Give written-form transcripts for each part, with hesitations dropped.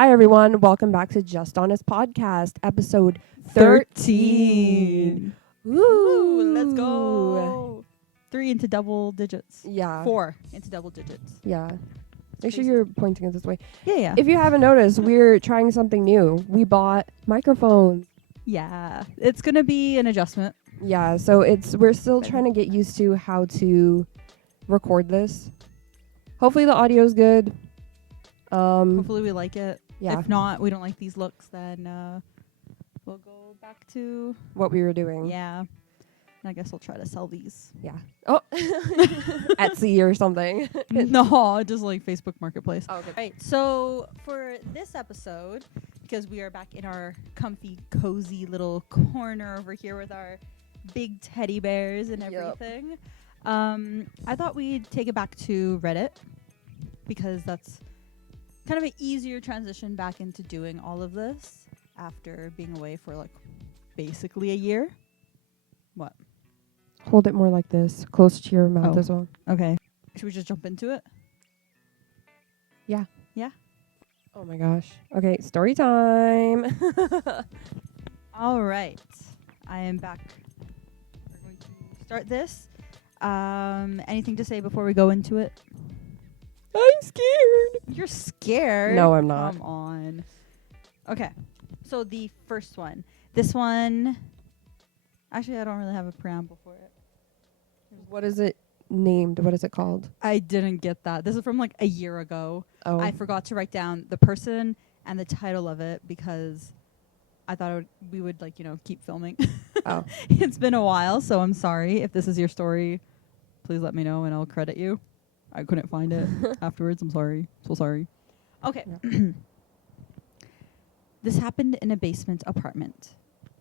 Hi, everyone. Welcome back to Just Honest Podcast, episode 13. Ooh, let's go. 3 into double digits. Yeah. 4 into double digits. Yeah. Make sure Crazy. you're pointing it this way. Yeah. If you haven't noticed, we're trying something new. We bought microphones. Yeah. It's going to be an adjustment. Yeah, so we're still trying to get used to how to record this. Hopefully the audio's good. Hopefully we like it. Yeah. If not, we don't like these looks, then we'll go back to What we were doing. Yeah. I guess I'll try to sell these. Yeah. Oh. Etsy or something. No, just like Facebook Marketplace. Oh, okay. Right. So for this episode, because we are back in our comfy, cozy little corner over here with our big teddy bears and everything, I thought we'd take it back to Reddit because that's kind of an easier transition back into doing all of this after being away for like basically a year. What? Hold it more like this, close to your mouth as well. Okay. Should we just jump into it? Yeah. Yeah? Oh my gosh. Okay, story time. All right. I am back. We're going to start this. Anything to say before we go into it? I'm scared. You're scared? No, I'm not. Come on. Okay. So the first one. This one. Actually, I don't really have a preamble for it. What is it named? What is it called? I didn't get that. This is from like a year ago. Oh. I forgot to write down the person and the title of it because I thought we would keep filming. Oh. It's been a while, so I'm sorry. If this is your story, please let me know and I'll credit you. I couldn't find it afterwards. I'm sorry. So sorry. Okay. Yeah. This happened in a basement apartment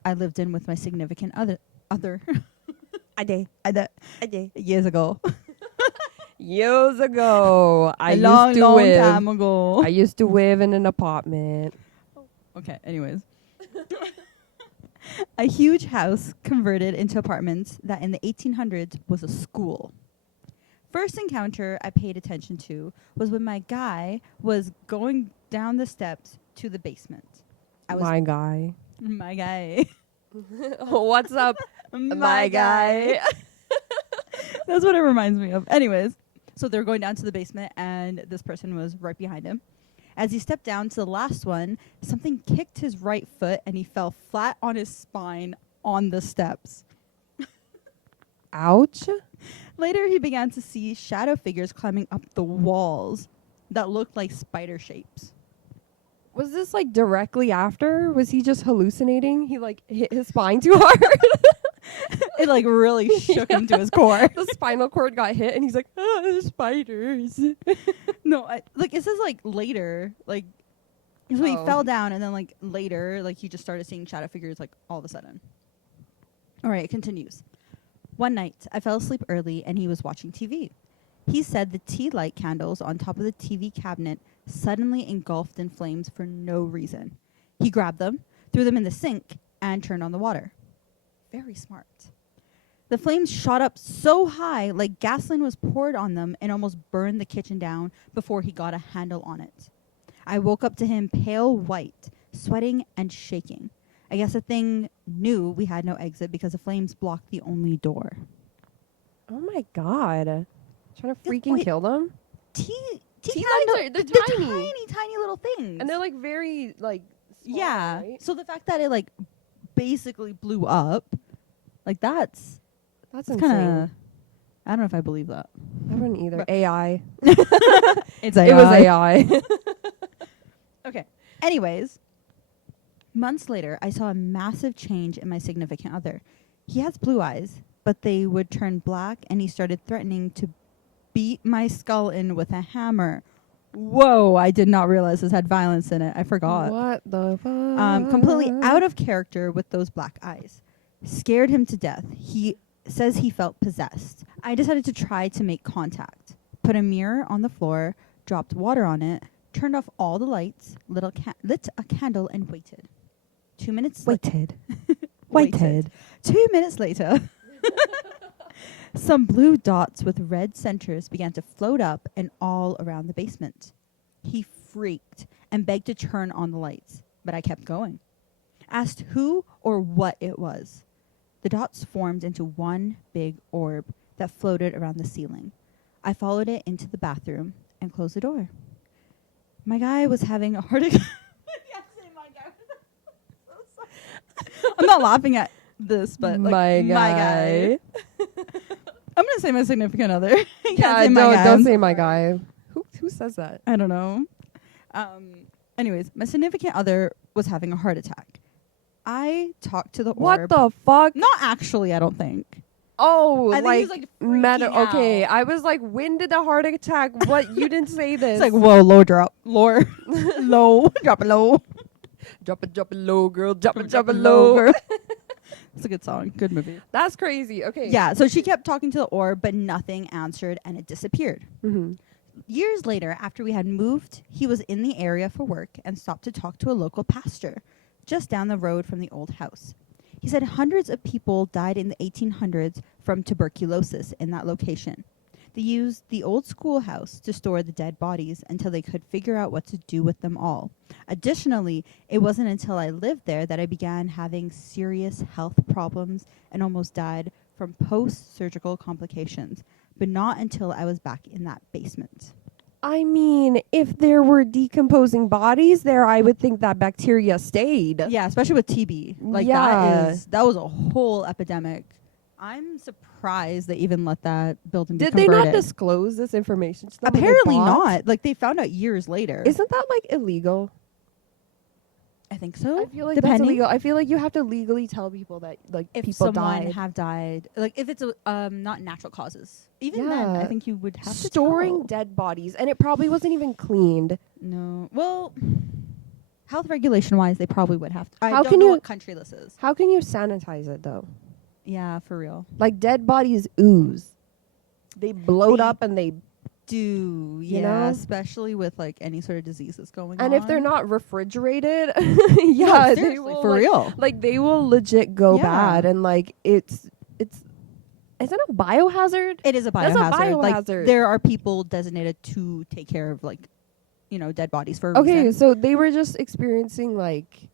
I lived in with my significant other. A day. Years ago. Years ago. A long time ago. I used to live in an apartment. Okay, anyways. A huge house converted into apartments that in the 1800s was a school. First encounter I paid attention to was when my guy was going down the steps to the basement. My guy. My guy. What's up, my guy? That's what it reminds me of. Anyways, so they're going down to the basement and this person was right behind him. As he stepped down to the last one, something kicked his right foot and he fell flat on his spine on the steps. Ouch. Later, he began to see shadow figures climbing up the walls that looked like spider shapes. Was this like directly after? Was he just hallucinating? He like hit his spine too hard. It like really shook him to his core. The spinal cord got hit and he's like, spiders. No, it says like later, like so he fell down and then like later, like he just started seeing shadow figures like all of a sudden. All right, it continues. One night, I fell asleep early and he was watching TV. He said the tea light candles on top of the TV cabinet suddenly engulfed in flames for no reason. He grabbed them, threw them in the sink, and turned on the water. Very smart. The flames shot up so high, like gasoline was poured on them and almost burned the kitchen down before he got a handle on it. I woke up to him pale white, sweating and shaking. I guess the thing knew we had no exit because the flames blocked the only door. Oh my god. Trying to freaking kill them? Tea lights are they're tiny. tiny little things. And they're like very like small, yeah. right? So the fact that it like basically blew up, like that's insane. kinda, I don't know if I believe that. I wouldn't either. But AI. It's AI. It was AI. Okay. Anyways, months later, I saw a massive change in my significant other. He has blue eyes, but they would turn black, and he started threatening to beat my skull in with a hammer. Whoa, I did not realize this had violence in it. I forgot. What the fuck? Completely out of character with those black eyes. Scared him to death. He says he felt possessed. I decided to try to make contact. Put a mirror on the floor, dropped water on it, turned off all the lights, lit a candle, and waited. 2 minutes Waited. 2 minutes later, some blue dots with red centers began to float up and all around the basement. He freaked and begged to turn on the lights, but I kept going. Asked who or what it was. The dots formed into one big orb that floated around the ceiling. I followed it into the bathroom and closed the door. My guy was having a heart attack. I'm not laughing at this, but like my guy. I'm gonna say my significant other. Don't say my guy. Who says that? I don't know. Anyways, my significant other was having a heart attack. I talked to the orb. What the fuck? Not actually, I don't think. Oh, I think he was, like, freaking okay, out. I was like, when did the heart attack? What? You didn't say this. It's like, whoa, low drop. Lower. Low. Drop it low. Drop it low, girl. Drop it low, girl. It's a good song. Good movie. That's crazy. Okay. Yeah, so she kept talking to the orb, but nothing answered, and it disappeared. Mm-hmm. Years later, after we had moved, he was in the area for work and stopped to talk to a local pastor just down the road from the old house. He said hundreds of people died in the 1800s from tuberculosis in that location. They used the old schoolhouse to store the dead bodies until they could figure out what to do with them all. Additionally, it wasn't until I lived there that I began having serious health problems and almost died from post-surgical complications, but not until I was back in that basement. I mean, if there were decomposing bodies there, I would think that bacteria stayed. Yeah, especially with TB. Like, Yeah. that was a whole epidemic. I'm surprised they even let that building be Did they converted. not disclose this information to them when they Apparently bought? not. Like, they found out years later. Isn't that like illegal? I think so. I feel like Depending. that's illegal. I feel like you have to legally tell people that like If people someone died. have died, like if it's not natural causes, even then I Yeah. think you would have to Storing tell. dead bodies, and it probably wasn't even cleaned. No, well, health regulation wise, they probably would have to. I How don't can know you- what country this is. How can you sanitize it though? Yeah, for real. Like dead bodies ooze. They bloat They up and they Do You yeah, know? especially with like any sort of disease that's going on. and if they're not refrigerated, No, yeah, they seriously, will for like, real. like they will legit go Yeah. bad, and like it's is it a biohazard? It is a That's biohazard. a Like biohazard. there are people designated to take care of like, dead bodies for a Okay, reason. so they were just experiencing like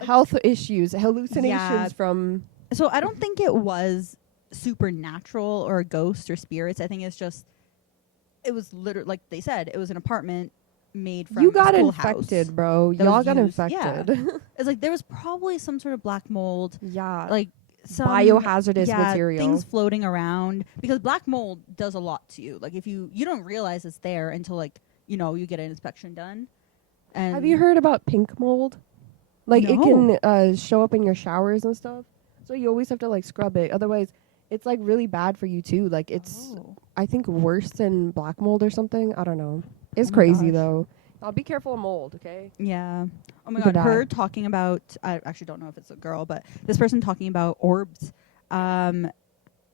health issues, hallucinations Yeah. from. So I don't think it was supernatural or a ghost or spirits. I think it was literally, like they said, it was an apartment made from You a got schoolhouse infected, bro. that Y'all was got used. infected. It's like there was probably some sort of black mold, Yeah. like some Biohazardous yeah, material. things floating around, because black mold does a lot to you. Like if you don't realize it's there until like you get an inspection done. And Have you heard about pink mold? Like it No. can show up in your showers and stuff. So you always have to like scrub it. Otherwise, it's like really bad for you too. Like it's Oh. I think worse than black mold or something. I don't know. It's Oh my crazy gosh. though. I'll be careful of mold, okay? Yeah. Oh my You could god, her die. talking about I actually don't know if it's a girl, but this person talking about orbs.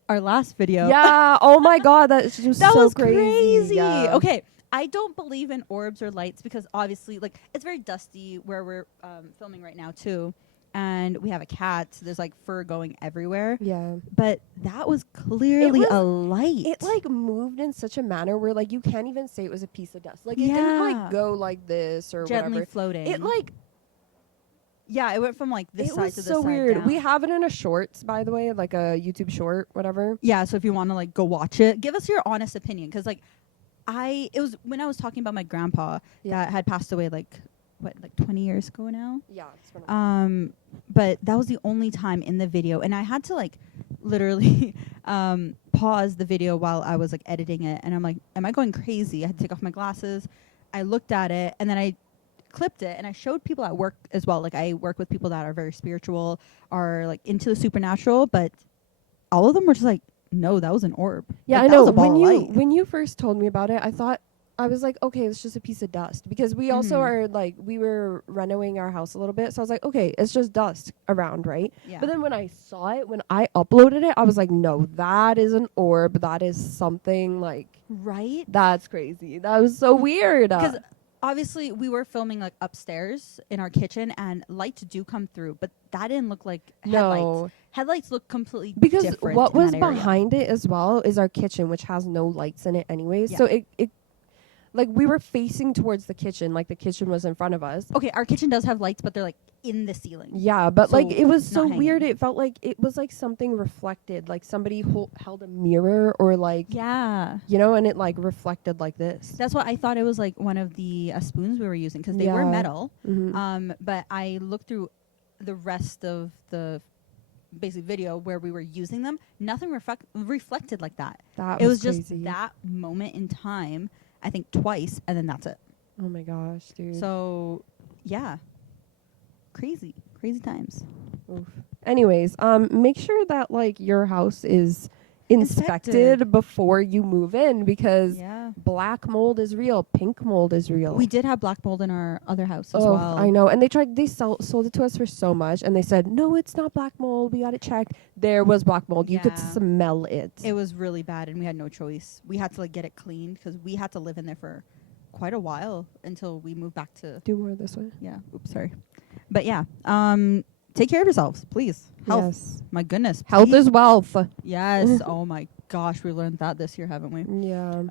Our last video. Yeah. Oh my god, that's just That so was crazy. crazy. Yeah. Okay. I don't believe in orbs or lights because obviously like it's very dusty where we're filming right now too. And we have a cat, so there's like fur going everywhere. Yeah. But that was clearly was- a light. It like moved in such a manner where like you can't even say it was a piece of dust. Like it didn't Yeah. like go like this or gently whatever. floating. It like yeah, it went from like this it side was to this so side. weird. down. We have it in a shorts, by the way, like a YouTube short, whatever. Yeah, so if you want to like go watch it, give us your honest opinion because like it was when I was talking about my grandpa Yeah. that had passed away like 20 years ago now. Yeah. It's been But that was the only time in the video, and I had to like literally pause the video while I was like editing it, and I'm like, am I going crazy? I had to take off my glasses. I looked at it, and then I clipped it, and I showed people at work as well. Like I work with people that are very spiritual, are like into the supernatural, but all of them were just like, no, that was an orb. Yeah, Like, I that was know. a ball When of you light. when you first told me about it, I was like, okay, it's just a piece of dust because we also Mhm. are like we were renovating our house a little bit, so I was like, okay, it's just dust around, right? Yeah. But then when I saw it, when I uploaded it, I was like, no, that is an orb. That is something like right? that's crazy. That was so weird. Because obviously we were filming like upstairs in our kitchen, and lights do come through, but that didn't look like headlights. no, Headlights look completely because different. what in was that area. behind it as well is our kitchen, which has no lights in it anyways. Yeah. So it Like, we were facing towards the kitchen, like the kitchen was in front of us. Okay, our kitchen does have lights, but they're like in the ceiling. Yeah, but So like it was so not weird. hanging. It felt like it was like something reflected, like somebody held a mirror or like, Yeah. you know, and it like reflected like this. That's what I thought it was like one of the spoons we were using because they were Yeah. metal. Mhm. But I looked through the rest of the basic video where we were using them. Nothing reflected like that. That It was was just crazy. that moment in time, I think twice, and then that's it. Oh my gosh, dude. So, yeah. Crazy times. Oof. Anyways, make sure that like your house is inspected Inspected. before you move in because Yeah. black mold is real, pink mold is real. We did have black mold in our other house as Oh, well. I know. And they sold it to us for so much and they said, "No, it's not black mold. We got it checked." There was black mold. You could Yeah. smell it. It was really bad, and we had no choice. We had to like get it cleaned because we had to live in there for quite a while until we moved back to. Do more this way. Yeah. Oops, sorry. But yeah, take care of yourselves, please. Health. Yes. My goodness. Health please. is wealth. Yes. Oh my gosh, we learned that this year, haven't we? Yeah.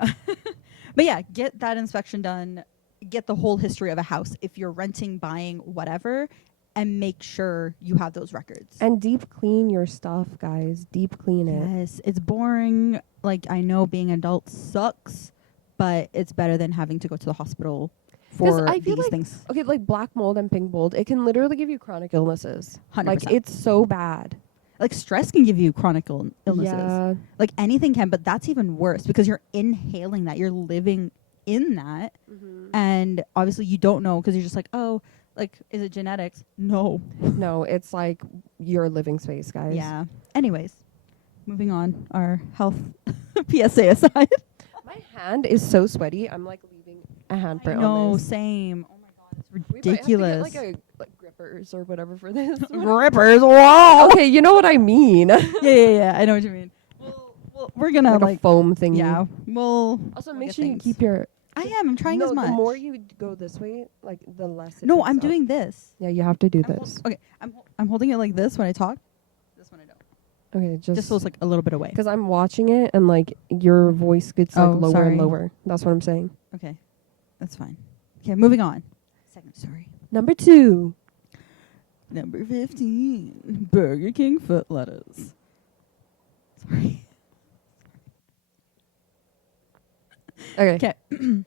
But yeah, get that inspection done. Get the whole history of a house if you're renting, buying, whatever, and make sure you have those records. And deep clean your stuff, guys. Deep clean it. Yes, it's boring. Like, I know being an adult sucks, but it's better than having to go to the hospital for I feel these like- things. Okay, like black mold and pink mold, it can literally give you chronic illnesses. 100%. Like, it's so bad. Like, stress can give you chronic illnesses. Yeah. Like, anything can, but that's even worse because you're inhaling that. You're living in that. And obviously, you don't know because you're just like, oh, like, is it genetics? No. No, it's like your living space, guys. Yeah. Anyways, moving on. Our health PSA aside. My hand is so sweaty. I'm like leaving a handprint No, on this. same. Oh my god, it's We might have to get, ridiculous. like grippers or whatever for this. Grippers. Wow. Okay, you know what I mean. yeah. I know what you mean. Well, we're gonna like, like a foam thingy. yeah. We'll Also, we'll make get sure you things. keep your. I am. I'm trying as much. The more you go this way, like the less. It No, picks I'm up. doing this. Yeah, you have to do I'm hol- this. okay, I'm holding it like this when I talk. This one I don't. Okay, Just just feels like a little bit away. because I'm watching it and like your voice gets like Oh, lower sorry. and lower. That's what I'm saying. Okay, that's fine. Okay, moving on. Second story. Number 2. Number 15. Burger King foot lettuce. Sorry. Okay. Okay.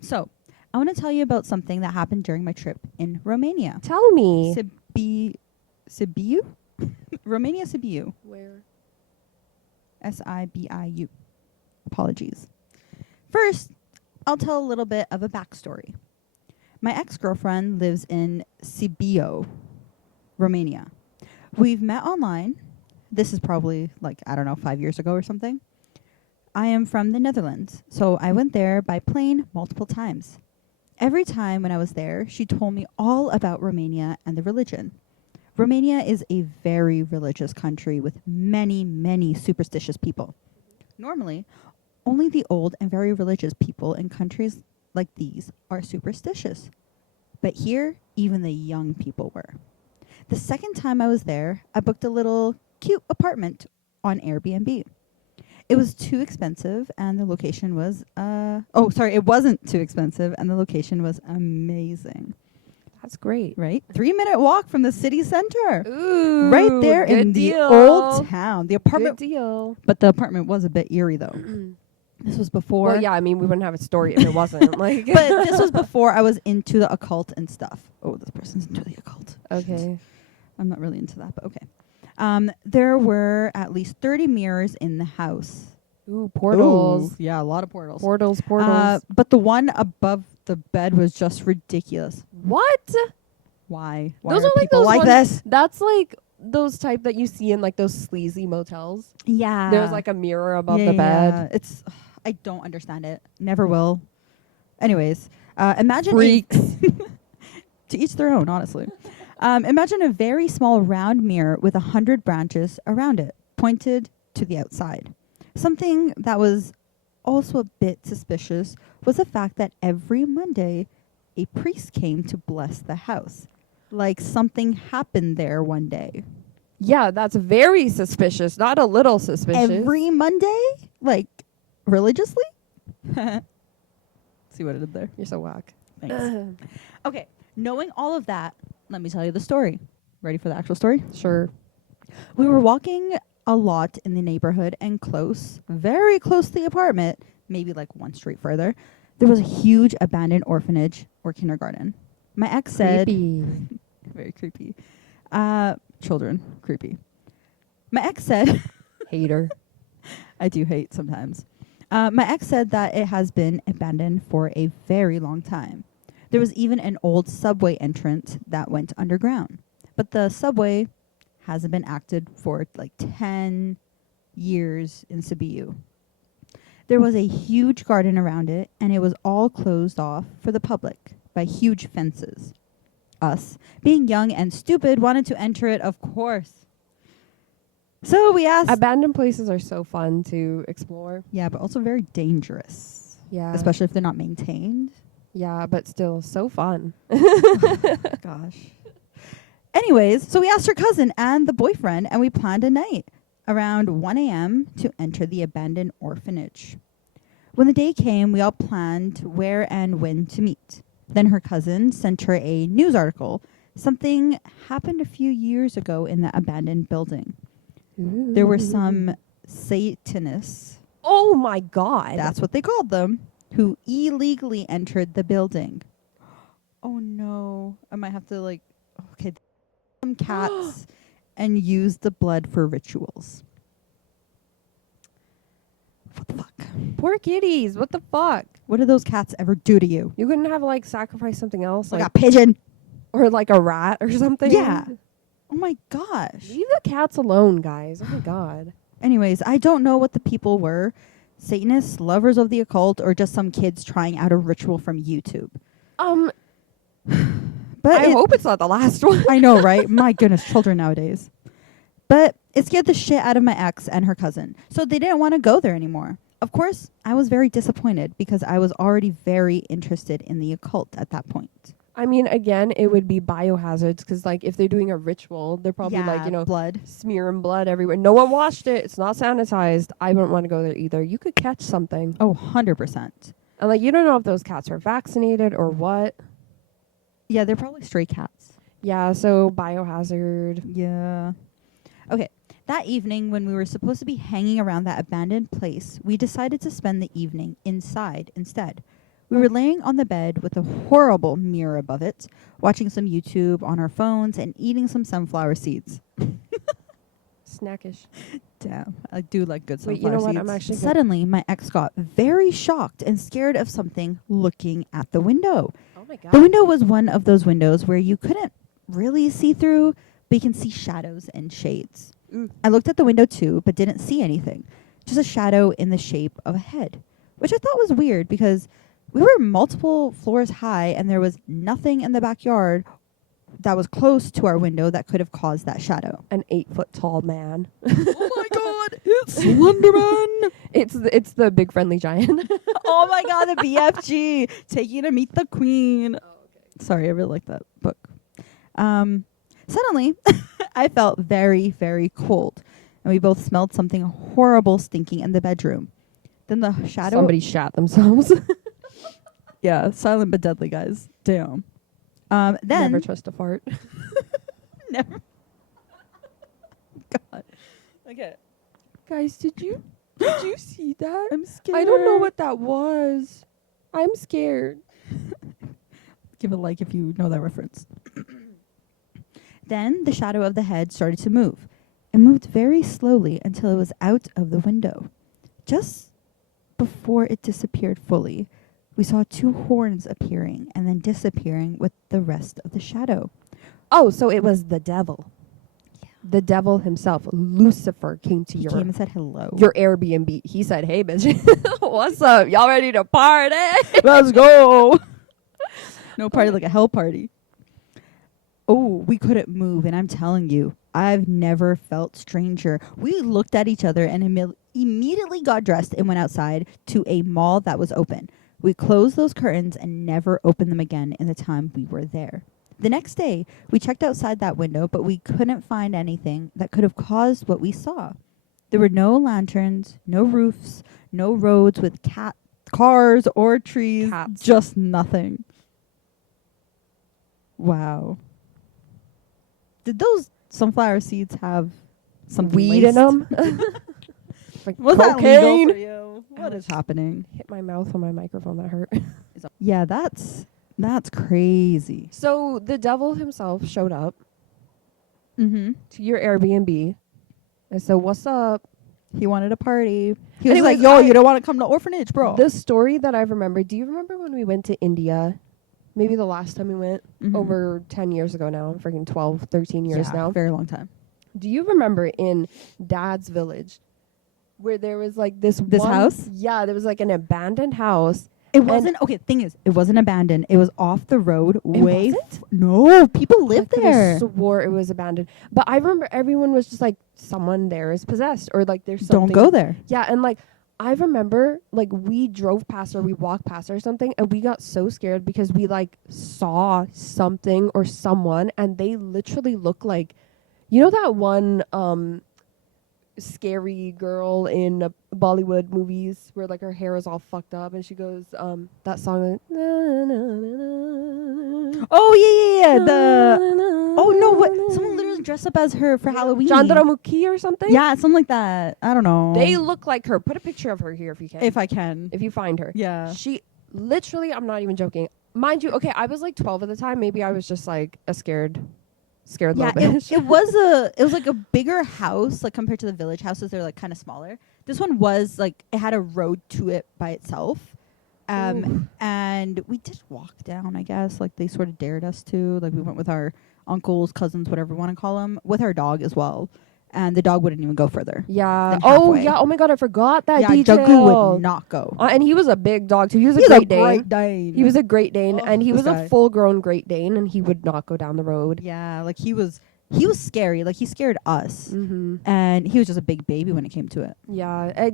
So, I want to tell you about something that happened during my trip in Romania. Tell me. Sibiu? Romania, Sibiu. Where? Sibiu. Apologies. First, I'll tell a little bit of a backstory. My ex-girlfriend lives in Sibiu, Romania. We've met online. This is probably 5 years ago or something. I am from the Netherlands, so I went there by plane multiple times. Every time when I was there, she told me all about Romania and the religion. Romania is a very religious country with many, many superstitious people. Normally, only the old and very religious people in countries like these are superstitious. But here, even the young people were. The second time I was there, I booked a little cute apartment on Airbnb. It was too expensive and the location was, it wasn't too expensive and the location was amazing. That's great. Right? 3-minute walk from the city center. Ooh. Right there good in deal. the old town. The apartment, Good deal. but the apartment was a bit eerie though. This was before. Well, yeah, I mean, we wouldn't have a story if it wasn't. Like, But this was before I was into the occult and stuff. Oh, this person's into the occult. Okay. I'm not really into that, but okay. There were at least 30 mirrors in the house. Ooh, portals. Ooh, yeah, a lot of portals. Portals. But the one above the bed was just ridiculous. What? Why? Why Those are are like people those like ones- this? That's like those type that you see in like those sleazy motels. Yeah. There's like a mirror above Yeah, the bed. yeah. It's I don't understand it. Never will. Anyways, imagine Freaks. to each their own, honestly. Imagine a very small round mirror with 100 branches around it, pointed to the outside. Something that was also a bit suspicious was the fact that every Monday, a priest came to bless the house. Like something happened there one day. Yeah, that's very suspicious. Not a little suspicious. Every Monday? Like, religiously? See what I did there? You're so whack. Thanks. Okay, knowing all of that, let me tell you the story. Ready for the actual story? Sure. We were walking a lot in the neighborhood and very close to the apartment, maybe like one street further, there was a huge abandoned orphanage or kindergarten. My ex said... Creepy. Very creepy. Children, creepy. My ex said... Hater. I do hate sometimes. My ex said that it has been abandoned for a very long time. There was even an old subway entrance that went underground. But the subway hasn't been active for like 10 years in Cebu. There was a huge garden around it, and it was all closed off for the public by huge fences. Us, being young and stupid, wanted to enter it, of course. So we asked... Abandoned places are so fun to explore. Yeah, but also very dangerous. Yeah. Especially if they're not maintained. Yeah, but still so fun. Gosh. Anyways, so we asked her cousin and the boyfriend, and we planned a night around 1 a.m. to enter the abandoned orphanage. When the day came, we all planned where and when to meet. Then her cousin sent her a news article. Something happened a few years ago in the abandoned building. Ooh. There were some Satanists. Oh my God. That's what they called them, who illegally entered the building. Oh no. I might have to okay, some cats and use the blood for rituals. What the fuck? Poor kitties. What the fuck? What did those cats ever do to you? You couldn't have sacrifice something else, Like a pigeon? or like a rat or something. Yeah. Oh my gosh. Leave the cats alone, guys. Oh my God. Anyways, I don't know what the people were. Satanists, lovers of the occult, or just some kids trying out a ritual from YouTube. But I hope it's not the last one. I know, right? My goodness, children nowadays. But it scared the shit out of my ex and her cousin. So they didn't want to go there anymore. Of course, I was very disappointed because I was already very interested in the occult at that point. I mean, again, it would be biohazards because, if they're doing a ritual, they're probably blood. smearing blood everywhere. No one washed it. It's not sanitized. I wouldn't want to go there either. You could catch something. Oh, 100%. And, you don't know if those cats are vaccinated or what. Yeah, they're probably stray cats. Yeah, so biohazard. Yeah. Okay. That evening, when we were supposed to be hanging around that abandoned place, we decided to spend the evening inside instead. We were laying on the bed with a horrible mirror above it, watching some YouTube on our phones and eating some sunflower seeds. Snackish. Damn, I do like good sunflower Wait, you know seeds. what? I'm actually Suddenly, my ex got very shocked and scared of something looking at the window. Oh my God. The window was one of those windows where you couldn't really see through, but you can see shadows and shades. I looked at the window too, but didn't see anything. Just a shadow in the shape of a head, which I thought was weird because we were multiple floors high and there was nothing in the backyard that was close to our window that could have caused that shadow. An 8-foot tall man. Oh my God, it's Slenderman. It's the big friendly giant. Oh my God, the BFG taking to meet the queen. Oh, okay. Sorry, I really like that book. Suddenly, I felt very, very cold, and we both smelled something horrible stinking in the bedroom. Then the shadow... Somebody shat themselves. Yeah, silent but deadly, guys. Damn. Then... Never trust a fart. Never. God. Okay. Guys, did you see that? I'm scared. I don't know what that was. I'm scared. Give a like if you know that reference. Then the shadow of the head started to move. It moved very slowly until it was out of the window. Just before it disappeared fully, we saw 2 horns appearing and then disappearing with the rest of the shadow. Oh, so it was the devil. Yeah. The devil himself, Lucifer, came to He your came and said hello. Your Airbnb. He said, "Hey, bitch, what's up? Y'all ready to party? Let's go." No party like a hell party. Oh, we couldn't move, and I'm telling you, I've never felt stranger. We looked at each other and immediately got dressed and went outside to a mall that was open. We closed those curtains and never opened them again in the time we were there. The next day, we checked outside that window, but we couldn't find anything that could have caused what we saw. There were no lanterns, no roofs, no roads with cars or trees. Cats. Just nothing. Wow. Did those sunflower seeds have something weed in laced? them? Like Was that cocaine? legal for you? What is happening? Hit my mouth on my microphone. That hurt. Yeah, that's crazy. So the devil himself showed up Mm-hmm. to your Airbnb and said, "What's up?" He wanted a party. He was Anyways, like, "Yo, you don't want to come to orphanage, bro." The story that I remember. Do you remember when we went to India? Maybe the last time we went, Mhm. over 10 years ago now. Freaking 12, 13 years now. Very long time. Do you remember in Dad's village where there was like this house? Yeah, there was like an abandoned house. It wasn't okay. Thing is, it wasn't abandoned. It was off the road. wasn't? No, people lived I there. swore it was abandoned. But I remember everyone was just like, someone there is possessed, or like there's something. Don't go there. Yeah, and like I remember like we drove past or we walked past or something, and we got so scared because we like saw something or someone, and they literally look like, you know that one scary girl in Bollywood movies where like her hair is all fucked up and she goes that song like, na, na, na, na, Oh yeah. na, The na, oh no, na, what? na, Someone literally dressed up as her for Halloween. Chandramukhi or something. Yeah, something like that. I don't know. They look like her. Put a picture of her here if you can. if I can. If you find her. Yeah. She literally, I'm not even joking. Mind you, okay, I was like 12 at the time. Maybe I was just like a scared Yeah, little bitch. it was like a bigger house, like compared to the village houses. They're like kind of smaller. This one was like it had a road to it by itself, and we did walk down. I guess like they sort of dared us to. Like we went with our uncles, cousins, whatever you want to call them, with our dog as well. And the dog wouldn't even go further. Yeah. than Oh, halfway. yeah. Oh my God, I forgot that Yeah, detail. Juggu would not go. And he was a big dog too. He was He's a Great Dane. Great Dane. He was a Great Dane, Oh, and he this was guy. a full-grown Great Dane, and he would not go down the road. Yeah, like he was scary. Like he scared us, Mm-hmm. and he was just a big baby when it came to it. Yeah,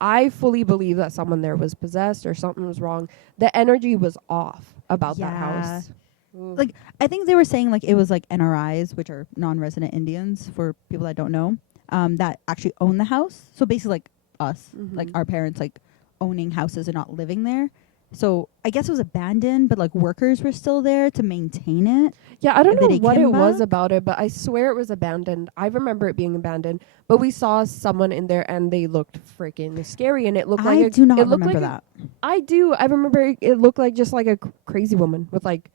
I fully believe that someone there was possessed or something was wrong. The energy was off about that Yeah. house. Ooh. Like I think they were saying like it was like NRIs, which are non-resident Indians for people that don't know, that actually own the house. So basically like us, like Mhm. our parents, like owning houses and not living there. So I guess it was abandoned, but like workers were still there to maintain it. Yeah, I don't Did know they what come it was back? about it, but I swear it was abandoned. I remember it being abandoned, but we saw someone in there and they looked freaking scary, and it looked like I do not it looked remember like that. I do. I remember it looked like just like a crazy woman with like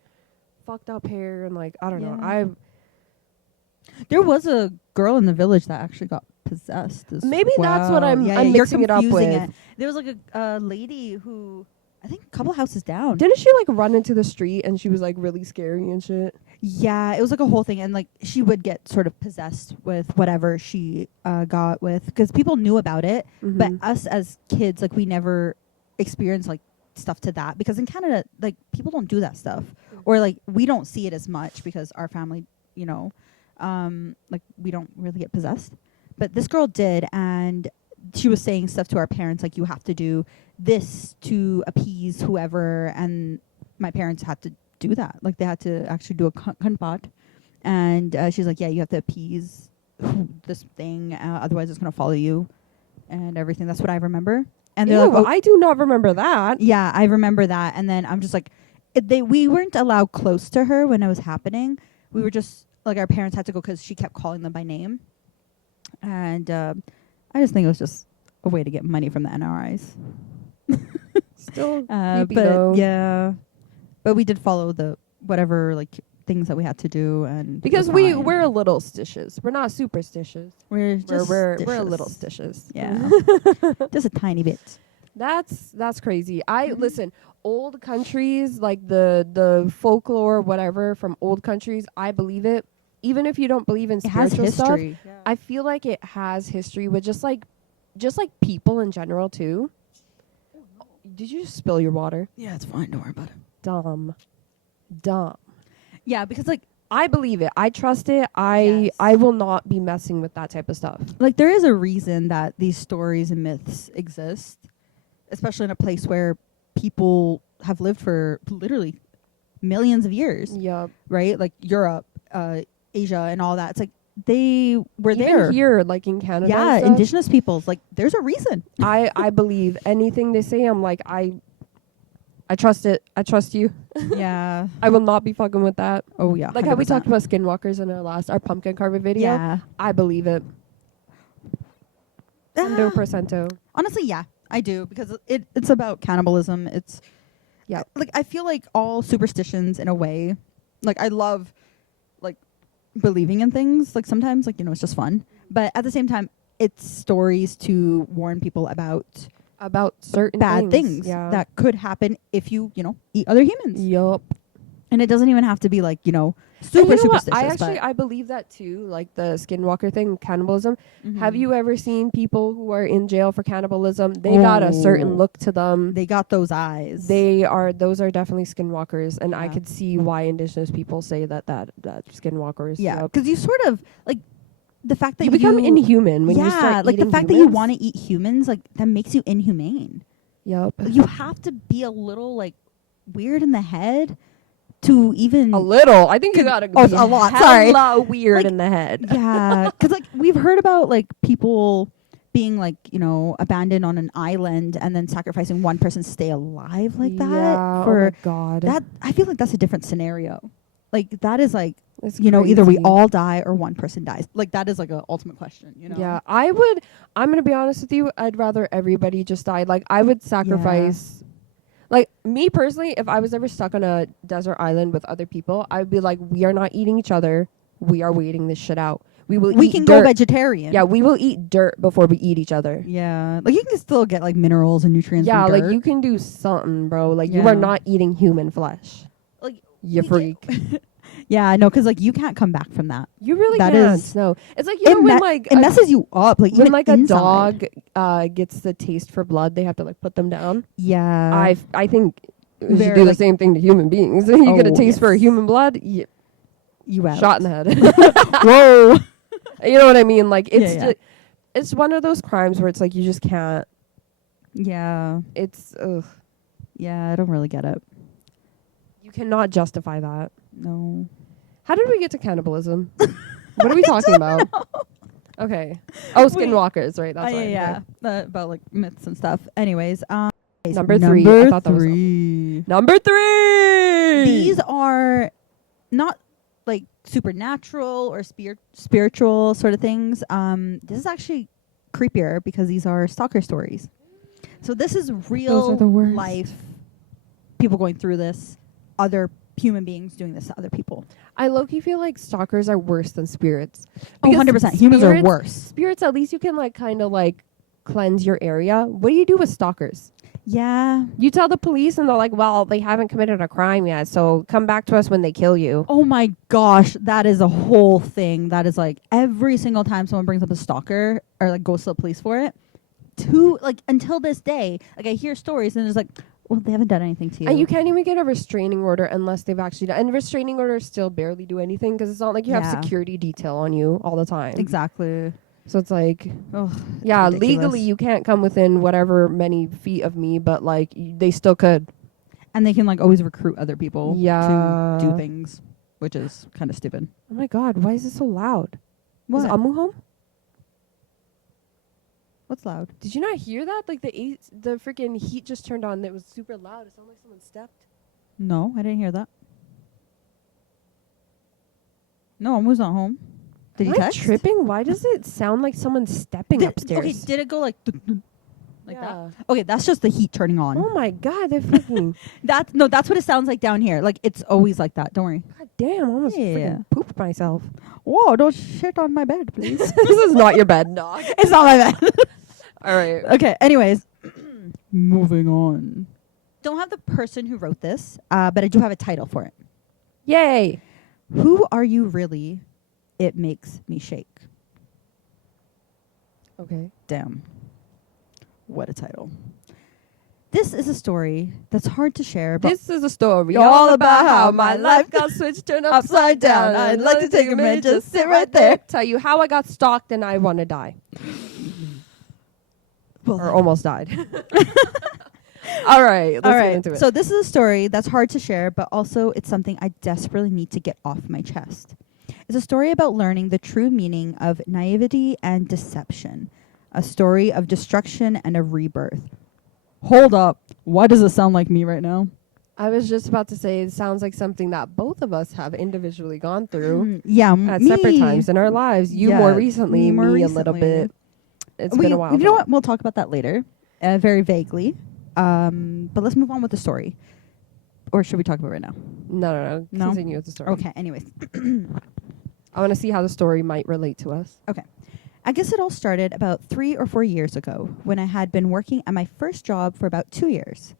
fucked up hair and like I don't know. Yeah. There was a girl in the village that actually got possessed as Maybe that's what well. I'm Yeah, I'm you're mixing it up confusing with. it. There was like a lady who I think a couple houses down. Didn't she like run into the street and she was like really scary and shit? Yeah, it was like a whole thing, and like she would get sort of possessed with whatever she got with, because people knew about it, but Mhm. us as kids, like we never experienced like stuff to that, because in Canada, like people don't do that stuff, or like we don't see it as much because our family, you know, like we don't really get possessed, but this girl did, and she was saying stuff to our parents like you have to do this to appease whoever, and my parents had to do that. Like they had to actually do a kanpat, and she's like, yeah, you have to appease this thing, otherwise it's gonna follow you, and everything. That's what I remember. And they're Ew, like, oh, I do not remember that. yeah, I remember that. And then I'm just like, we weren't allowed close to her when it was happening. We were just like, our parents had to go because she kept calling them by name, and I just think it was just a way to get money from the NRIs. Still but creepy though. yeah, but we did follow the whatever like things that we had to do, and Because it was fine. we're a little stitious. We're not superstitious. we're just We're a stitious. little stitious. Yeah, just a tiny bit. That's crazy. I Mhm. listen, old countries like the folklore whatever from old countries, I believe it. Even if you don't believe in It has spiritual stuff, history. I feel like it has history with just like people in general too. Did you just spill your water? Yeah, it's fine. Don't worry about it. Dumb. Yeah, because like I believe it. I trust it. I will not be messing with that type of stuff. there is a reason that these stories and myths exist, especially in a place where people have lived for literally millions of years, Yep. right? Like Europe, Asia, and all that. It's like they were Even there. here, like in Canada. Yeah, and stuff, indigenous peoples. Like, there's a reason. I believe anything they say. I'm like, I trust it. I trust you. Yeah. I will not be fucking with that. Oh yeah. Like how we 100%. talked about skinwalkers in our pumpkin carving video. Yeah. I believe it. Ah. 100%. Honestly, yeah, I do, because it's about cannibalism. It's Yeah. like, I feel like all superstitions in a way, like, I love like believing in things. Like, sometimes, like, it's just fun, but at the same time, it's stories to warn people about certain bad things Yeah. that could happen if you eat other humans. Yup. And it doesn't even have to be like And super you know what? superstitious. I believe that too, like the skinwalker thing, cannibalism. Mhm. Have you ever seen people who are in jail for cannibalism? They got a certain Oh. look to them. They got those eyes. Those are definitely skinwalkers, and I Yeah. could see why indigenous people say that skinwalkers. Yeah, Yup. because you sort of like the fact that You become inhuman when you start like the eating fact that you humans. want to eat humans, like, that makes you inhumane. Yup. You have to be a little like weird in the head to even A little. I think you gotta Oh, be a lot, sorry. hella weird Like, in the head. yeah, because like we've heard about like people being like abandoned on an island and then sacrificing one person to stay alive like that. Yeah, For oh my God. that, I feel like that's a different scenario. Like, that is like It's either we crazy. all die or one person dies. Like, that is like a ultimate question. Yeah, I'm gonna be honest with you. I'd rather everybody just die. Like, I would sacrifice. Like, me personally, if I was ever stuck on a desert island with other people, I would be like, we are not eating each other. We are waiting this shit out. We We eat can dirt. go vegetarian. Yeah, we will eat dirt before we eat each other. Yeah. Like, you can still get like minerals and nutrients Yeah, from like dirt. you can do something, bro. Like, you Yeah. are not eating human flesh. Like, You we freak. Yeah, I know, because like you can't come back from that. You really That can't. is- No, it's like, you know, when like it messes you up. Like, when even like a inside. dog gets the taste for blood, they have to like put them down. Yeah. I think we should Very, do the like- same thing to human beings. You get a Oh, taste for yes. human blood, you out. shot in the head. Whoa. You know what I mean? Like, it's Yeah, yeah. it's one of those crimes where it's like you just can't. Yeah. It's Yeah, I don't really get it. you cannot justify that. No. How did we get to cannibalism? What are we talking about? Okay. Oh, skinwalkers, right? That's right. yeah. About like myths and stuff. Anyways, Number 3. I thought that was three. Number 3. These are not like supernatural or spiritual sort of things. This is actually creepier because these are stalker stories. So this is real the worst. life people going through this, other human beings doing this to other people. I low-key feel like stalkers are worse than spirits. Oh, Because 100%. Humans are spirits- worse. Spirits, at least you can like kind of like cleanse your area. What do you do with stalkers? Yeah. You tell the police and they're like, well, they haven't committed a crime yet, so come back to us when they kill you. Oh my gosh, that is a whole thing. That is like every single time someone brings up a stalker or like goes to the police for it, until this day, like I hear stories and it's like, well, they haven't done anything to you. And you can't even get a restraining order unless they've actually done. And restraining orders still barely do anything because it's not like you have Yeah. security detail on you all the time. Exactly. So it's like, Oh, yeah, ridiculous. legally you can't come within whatever many feet of me, but like they still could. And they can like always recruit other people Yeah. to do things, which is kind of stupid. Oh my God, why is it so loud? What? Is Amu home? What's loud? Did you not hear that? Like the freaking heat just turned on. It was super loud. It sounded like someone stepped. No, I didn't hear that. No, Amu's not home. Did Am he I text? tripping? Why does it sound like someone's stepping upstairs? Okay, did it go like like that? Yeah. Okay, that's just the heat turning on. Oh my God, they're freaking. That's what it sounds like down here. Like it's always like that. Don't worry. God damn, I almost Yeah. freaking pooped myself. Whoa, don't shit on my bed, please. This is not your bed, dog. It's not my bed. All right. Okay, anyways. Moving on. Don't have the person who wrote this, but I do have a title for it. Yay. Who are you really? It makes me shake. Okay. Damn. What a title. This is a story that's hard to share, but This is a story all about how my life got switched, turned upside down. I'd like to take a minute, just sit right there. Tell you how I got stalked and I want to die. Or almost died. All right. Let's all get right. into it. So this is a story that's hard to share, but also it's something I desperately need to get off my chest. It's a story about learning the true meaning of naivety and deception. A story of destruction and of rebirth. Hold up. Why does it sound like me right now? I was just about to say it sounds like something that both of us have individually gone through at Me. separate times in our lives. You Yeah, more recently, me more me a little recently. bit. It's been a while. You know what? We'll talk about that later, very vaguely. But let's move on with the story. Or should we talk about it right now? No. No? Continue with the story. Okay, anyways. I want to see how the story might relate to us. Okay. I guess it all started about 3 or 4 years ago when I had been working at my first job for about 2 years.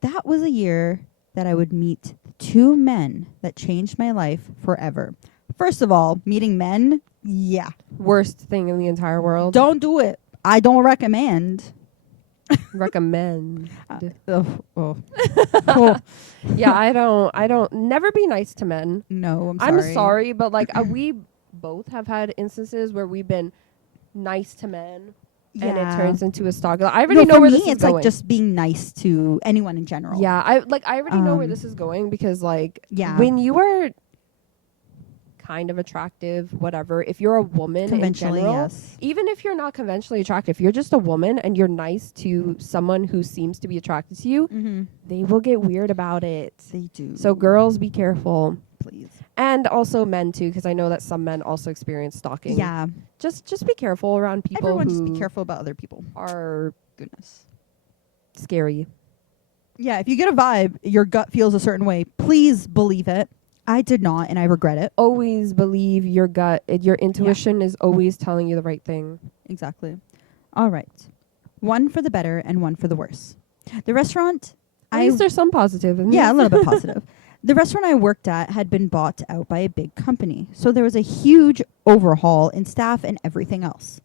That was a year that I would meet 2 men that changed my life forever. First of all, meeting men, yeah. Worst thing in the entire world. Don't do it. I don't recommend. Recommend. Oh. Yeah, I don't. Never be nice to men. No, I'm sorry. I'm sorry, but like we both have had instances where we've been nice to men. And it turns into a stalker. I already know where this is going. It's like just being nice to anyone in general. Yeah, I already know where this is going because when you are kind of attractive, whatever, if you're a woman in general, yes. even if you're not conventionally attractive, if you're just a woman and you're nice to someone who seems to be attracted to you, they will get weird about it. They do. So girls, be careful. Please. And also men too, because I know that some men also experience stalking. Yeah. Just be careful around people. Everyone just be careful about other people. Are goodness scary. Yeah, if you get a vibe, your gut feels a certain way, please believe it. I did not, and I regret it. Always believe your gut. Your intuition is always telling you the right thing. Exactly. All right. One for the better and one for the worse. The restaurant... At least there's some positive in Yeah, this. a little bit positive. The restaurant I worked at had been bought out by a big company, so there was a huge overhaul in staff and everything else.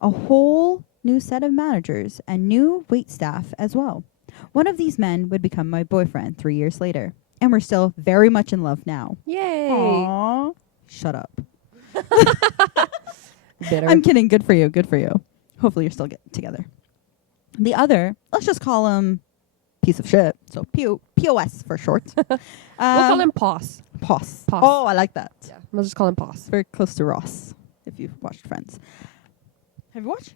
A whole new set of managers and new wait staff as well. One of these men would become my boyfriend 3 years later, and we're still very much in love now. Yay. Aww. Shut up. Bitter. I'm kidding. Good for you. Good for you. Hopefully you're still getting together. The other, let's just call him piece of shit. So POS for short. We'll call him Poss. Poss. Poss. Oh, I like that. Yeah, we'll just call him Poss. Very close to Ross, if you've watched Friends. Have you watched?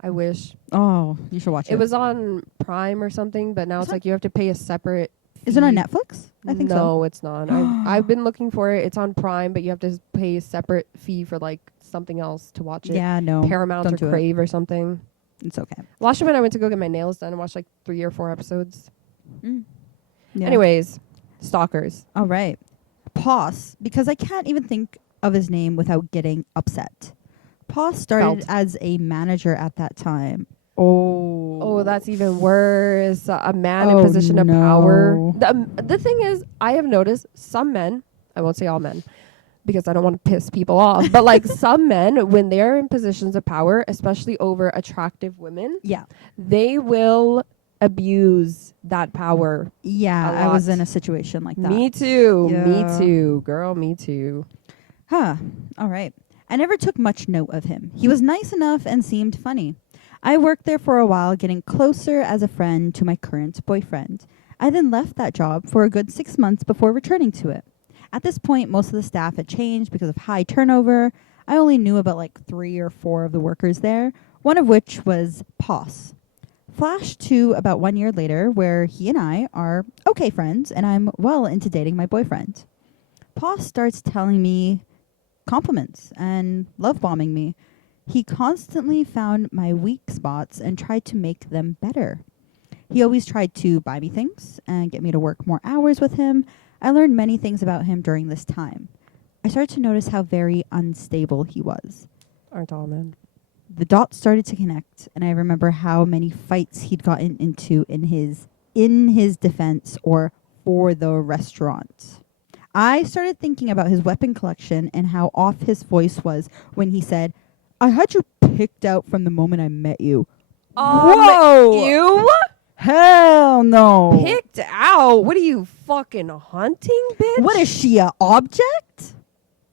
I wish. Oh, you should watch it. It was on Prime or something, but now it's like you have to pay a separate Is it on fee. Netflix? I think so. No, it's not. I've been looking for it. It's on Prime, but you have to pay a separate fee for like something else to watch it. Yeah, no. Paramount don't or do it. Crave or something. It's okay. Watched it when I went to go get my nails done and watched like 3 or 4 episodes. Yeah. Anyways, stalkers. All right. Poss, because I can't even think of his name without getting upset. Poss started as a manager at that time. Oh, that's even worse. A man in position of power. The thing is, I have noticed some men, I won't say all men, because I don't want to piss people off, but like some men, when they're in positions of power, especially over attractive women, they will abuse that power. Yeah, I was in a situation like that. Me too. Yeah. Me too. Girl, me too. Huh. All right. I never took much note of him. He was nice enough and seemed funny. I worked there for a while, getting closer as a friend to my current boyfriend. I then left that job for a good 6 months before returning to it. At this point, most of the staff had changed because of high turnover. I only knew about like 3 or 4 of the workers there, one of which was Poss. Flash to about 1 year later, where he and I are okay friends, and I'm well into dating my boyfriend. Poss starts telling me compliments and love bombing me. He constantly found my weak spots and tried to make them better. He always tried to buy me things and get me to work more hours with him. I learned many things about him during this time. I started to notice how very unstable he was. Aren't all men. The dots started to connect, and I remember how many fights he'd gotten into in his defense or for the restaurant. I started thinking about his weapon collection and how off his voice was when he said, "I had you picked out from the moment I met you." Whoa! You? Hell no. Picked out? What are you, fucking hunting, bitch? What is she, a object?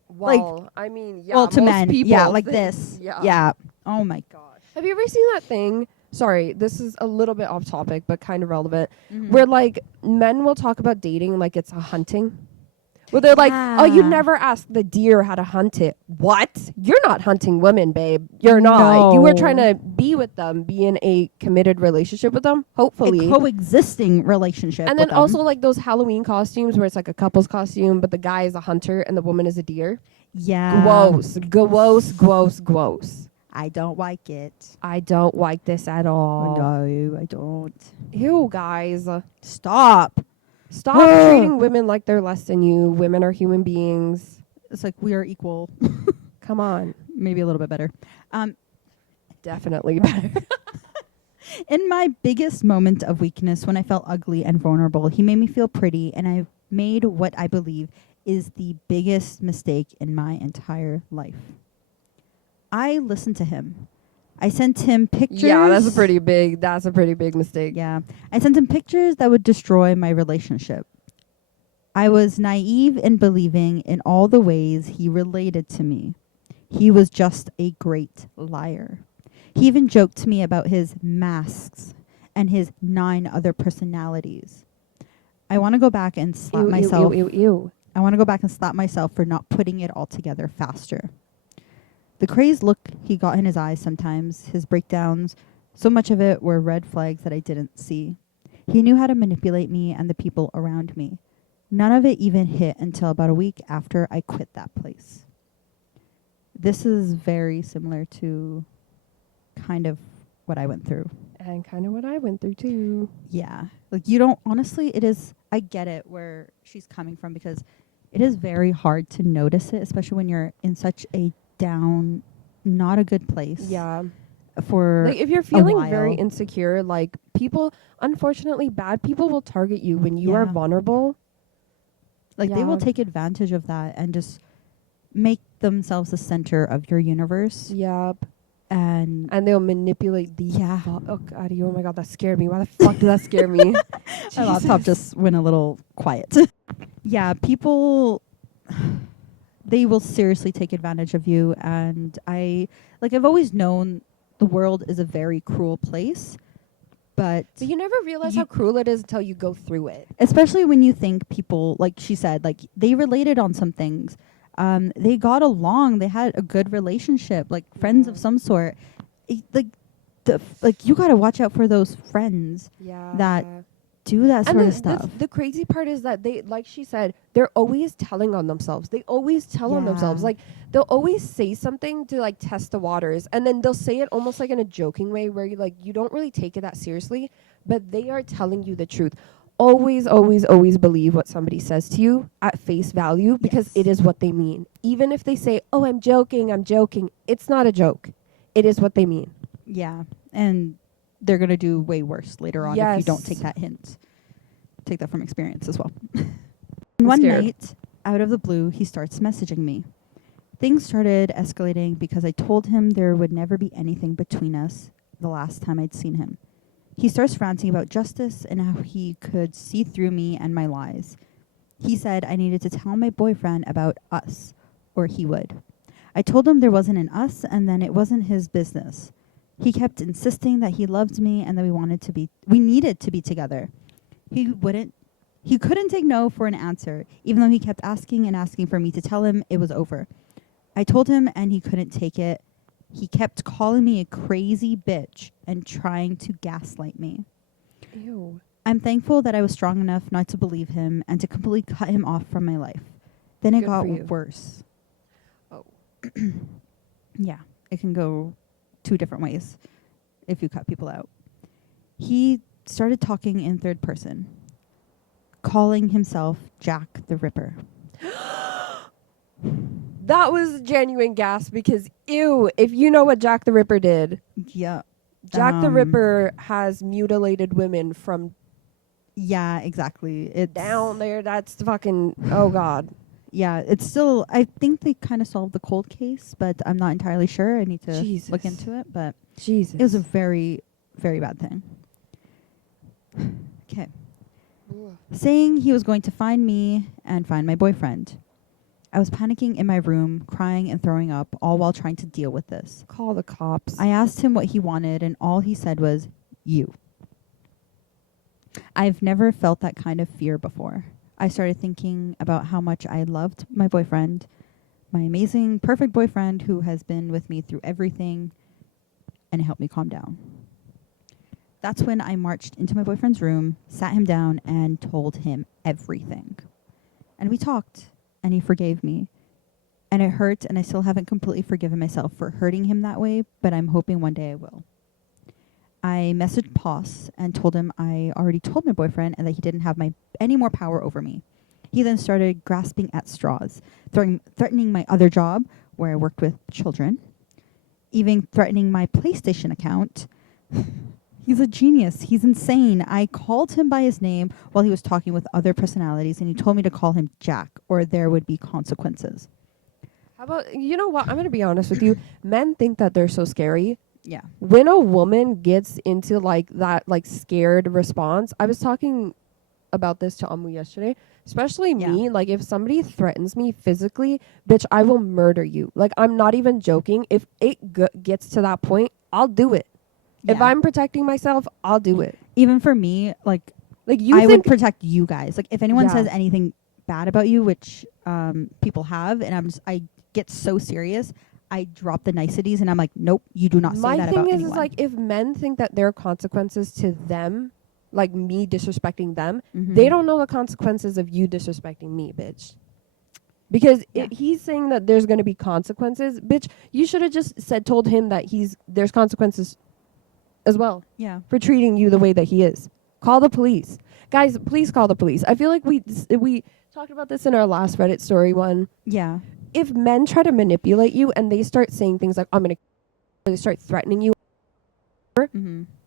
Well, I mean, yeah. Well, to most men. people Yeah, like think- this. Yeah. Yeah. Oh my god. Have you ever seen that thing? Sorry, this is a little bit off topic, but kind of relevant. Mm-hmm. Where like men will talk about dating like it's a hunting. Well, they're like, oh, you Yeah. never asked the deer how to hunt it. What? You're not hunting women, babe. You're not. You were trying No. to be with them, be in a committed relationship with them, A hopefully. coexisting relationship And with then them. also like those Halloween costumes where it's like a couple's costume, but the guy is a hunter and the woman is a deer. Yeah. Gross, gross, gross, gross. I don't like it. I don't like this at all. No, I don't. Ew, guys. Stop. Stop treating women like they're less than you. Women are human beings. It's like we are equal. Come on. Maybe a little bit better. Definitely better. In my biggest moment of weakness, when I felt ugly and vulnerable, he made me feel pretty, and I made what I believe is the biggest mistake in my entire life. I listened to him. I sent him pictures. Yeah, that's a pretty big mistake. Yeah. I sent him pictures that would destroy my relationship. I was naive in believing in all the ways he related to me. He was just a great liar. He even joked to me about his masks and his 9 other personalities. I want to go back and slap myself. Ew. I want to go back and slap myself for not putting it all together faster. The crazed look he got in his eyes sometimes, his breakdowns, so much of it were red flags that I didn't see. He knew how to manipulate me and the people around me. None of it even hit until about a week after I quit that place. This is very similar to kind of what I went through. And kind of what I went through too. Yeah. Like you don't, honestly, it is, I get it where she's coming from because it is very hard to notice it, especially when you're in such a down, not a good place. Yeah. For like if you're feeling very insecure, like people, unfortunately, bad people will target you when you are vulnerable. Like they will take advantage of that and just make themselves the center of your universe. Yep. And they'll manipulate the yeah. Oh god, oh my god, that scared me. Why the fuck did that scare me? My laptop just went a little quiet. Yeah, people, they will seriously take advantage of you. And I've always known the world is a very cruel place. But you never realize how cruel it is until you go through it. Especially when you think people, like she said, like they related on some things. They got along. They had a good relationship, like friends of some sort. You got to watch out for those friends that do that sort of stuff. The crazy part is that they, like she said, they're always telling on themselves. They always tell on themselves. Like they'll always say something to like test the waters, and then they'll say it almost like in a joking way where you don't really take it that seriously, but they are telling you the truth. Always, always, always believe what somebody says to you at face value because it is what they mean. Even if they say, "Oh, I'm joking," it's not a joke. It is what they mean. Yeah, and they're going to do way worse later on if you don't take that hint. Take that from experience as well. One night, out of the blue, he starts messaging me. Things started escalating because I told him there would never be anything between us the last time I'd seen him. He starts ranting about justice and how he could see through me and my lies. He said I needed to tell my boyfriend about us, or he would. I told him there wasn't an us, and then it wasn't his business. He kept insisting that he loved me and that we needed to be together. He couldn't take no for an answer, even though he kept asking and asking for me to tell him it was over. I told him and he couldn't take it. He kept calling me a crazy bitch and trying to gaslight me. Ew. I'm thankful that I was strong enough not to believe him and to completely cut him off from my life. Then it got worse. Oh. Yeah, it can go 2 different ways if you cut people out. He started talking in third person, calling himself Jack the Ripper. That was a genuine gasp because, ew, if you know what Jack the Ripper did. Yeah. Jack the Ripper has mutilated women from... Yeah, exactly. It's down there, that's fucking... Oh, God. Yeah, it's still... I think they kind of solved the cold case, but I'm not entirely sure. I need to look into it, but... Jesus. It was a very, very bad thing. Okay. Saying he was going to find me and find my boyfriend. I was panicking in my room, crying and throwing up, all while trying to deal with this. Call the cops. I asked him what he wanted, and all he said was, you. I've never felt that kind of fear before. I started thinking about how much I loved my boyfriend, my amazing, perfect boyfriend who has been with me through everything, and it helped me calm down. That's when I marched into my boyfriend's room, sat him down, and told him everything. And we talked, and he forgave me. And it hurt, and I still haven't completely forgiven myself for hurting him that way, but I'm hoping one day I will. I messaged Poss and told him I already told my boyfriend and that he didn't have any more power over me. He then started grasping at straws, threatening my other job, where I worked with children, even threatening my PlayStation account. He's a genius. He's insane. I called him by his name while he was talking with other personalities, and he told me to call him Jack, or there would be consequences. How about, you know what? I'm going to be honest with you. Men think that they're so scary. Yeah. When a woman gets into like that, like scared response, I was talking about this to Amu yesterday, especially me. Like if somebody threatens me physically, bitch, I will murder you. Like I'm not even joking. If it gets to that point, I'll do it. Yeah. If I'm protecting myself, I'll do it. Even for me, like you I would protect you guys. Like if anyone says anything bad about you, which people have, and I get so serious, I drop the niceties and I'm like, nope, you do not say that about anyone. My thing is like if men think that there are consequences to them, like me disrespecting them, they don't know the consequences of you disrespecting me, bitch. Because he's saying that there's going to be consequences, bitch, you should have just told him that there's consequences as well. Yeah. For treating you the way that he is. Call the police. Guys, please call the police. I feel like we talked about this in our last Reddit story one. Yeah. If men try to manipulate you and they start saying things like, they start threatening you,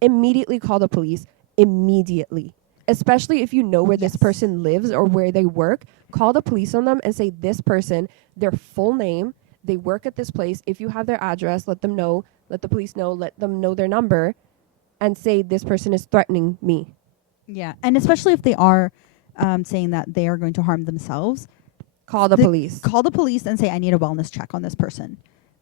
immediately call the police. Immediately. Especially if you know where this person lives or where they work, call the police on them and say this person, their full name, they work at this place. If you have their address, let them know, let the police know, let them know their number, and say this person is threatening me. Yeah. And especially if they are saying that they are going to harm themselves, call the police. Call the police and say, I need a wellness check on this person.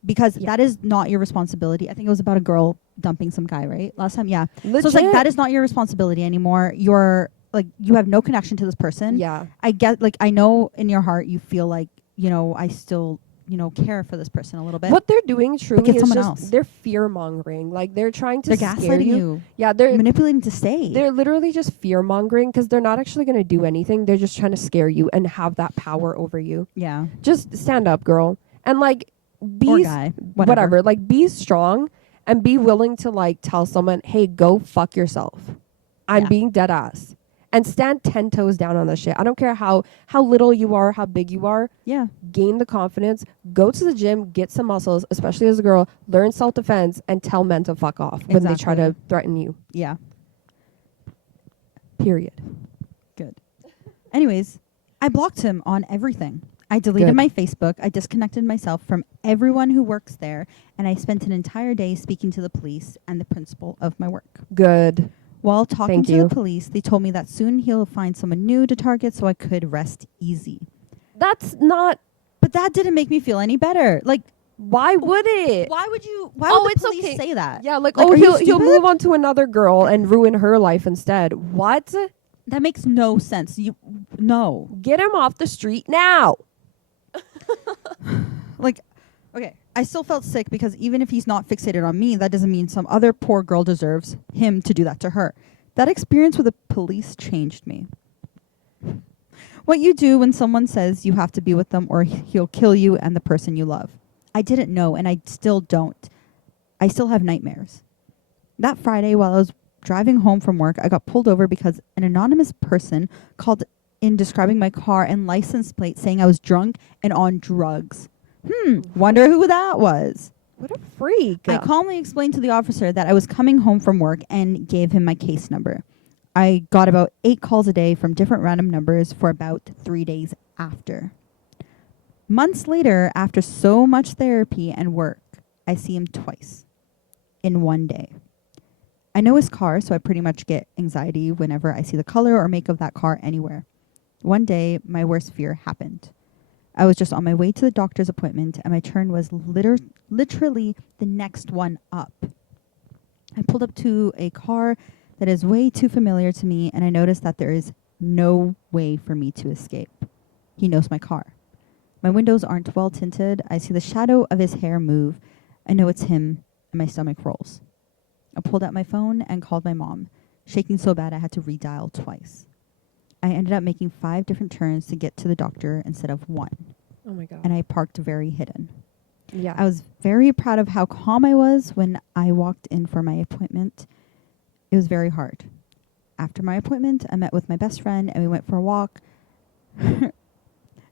Because that is not your responsibility. I think it was about a girl dumping some guy, right? Last time, yeah. Legit. So it's like, that is not your responsibility anymore. You're like, you have no connection to this person. Yeah. I get, like, I know in your heart you feel like, you know, I still, you know, care for this person a little bit. What they're doing truly is just, they're fear mongering. Like, they're trying to scare gaslighting you. Yeah, they're manipulating to stay. They're literally just fear mongering because they're not actually going to do anything. They're just trying to scare you and have that power over you. Yeah. Just stand up, girl. And, like, be whatever. Like, be strong and be willing to like tell someone, hey, go fuck yourself. I'm being dead ass. And stand 10 toes down on this shit. I don't care how little you are, how big you are. Yeah. Gain the confidence. Go to the gym, get some muscles, especially as a girl. Learn self-defense and tell men to fuck off when they try to threaten you. Yeah. Period. Good. Anyways, I blocked him on everything. I deleted my Facebook. I disconnected myself from everyone who works there. And I spent an entire day speaking to the police and the principal of my work. Good. While talking to the police, they told me that soon he'll find someone new to target so I could rest easy. That's not... But that didn't make me feel any better. Like, why would it? Why would the police say that? Yeah, like he'll move on to another girl and ruin her life instead. What? That makes no sense. No. Get him off the street now. Like, okay, I still felt sick because even if he's not fixated on me, that doesn't mean some other poor girl deserves him to do that to her. That experience with the police changed me. What you do when someone says you have to be with them or he'll kill you and the person you love. I didn't know, and I still don't. I still have nightmares. That Friday, while I was driving home from work, I got pulled over because an anonymous person called in describing my car and license plate saying I was drunk and on drugs. Wonder who that was. What a freak. I calmly explained to the officer that I was coming home from work and gave him my case number. I got about 8 calls a day from different random numbers for about 3 days after. Months later, after so much therapy and work, I see him twice in one day. I know his car, so I pretty much get anxiety whenever I see the color or make of that car anywhere. One day, my worst fear happened. I was just on my way to the doctor's appointment, and my turn was literally the next one up. I pulled up to a car that is way too familiar to me, and I noticed that there is No way for me to escape. He knows my car. My windows aren't well tinted. I see the shadow of his hair move. I know it's him, and my stomach rolls. I pulled out my phone and called my mom, shaking so bad I had to redial twice. I ended up making 5 different turns to get to the doctor instead of 1. Oh my God. And I parked very hidden. Yeah. I was very proud of how calm I was when I walked in for my appointment. It was very hard. After my appointment, I met with my best friend and we went for a walk.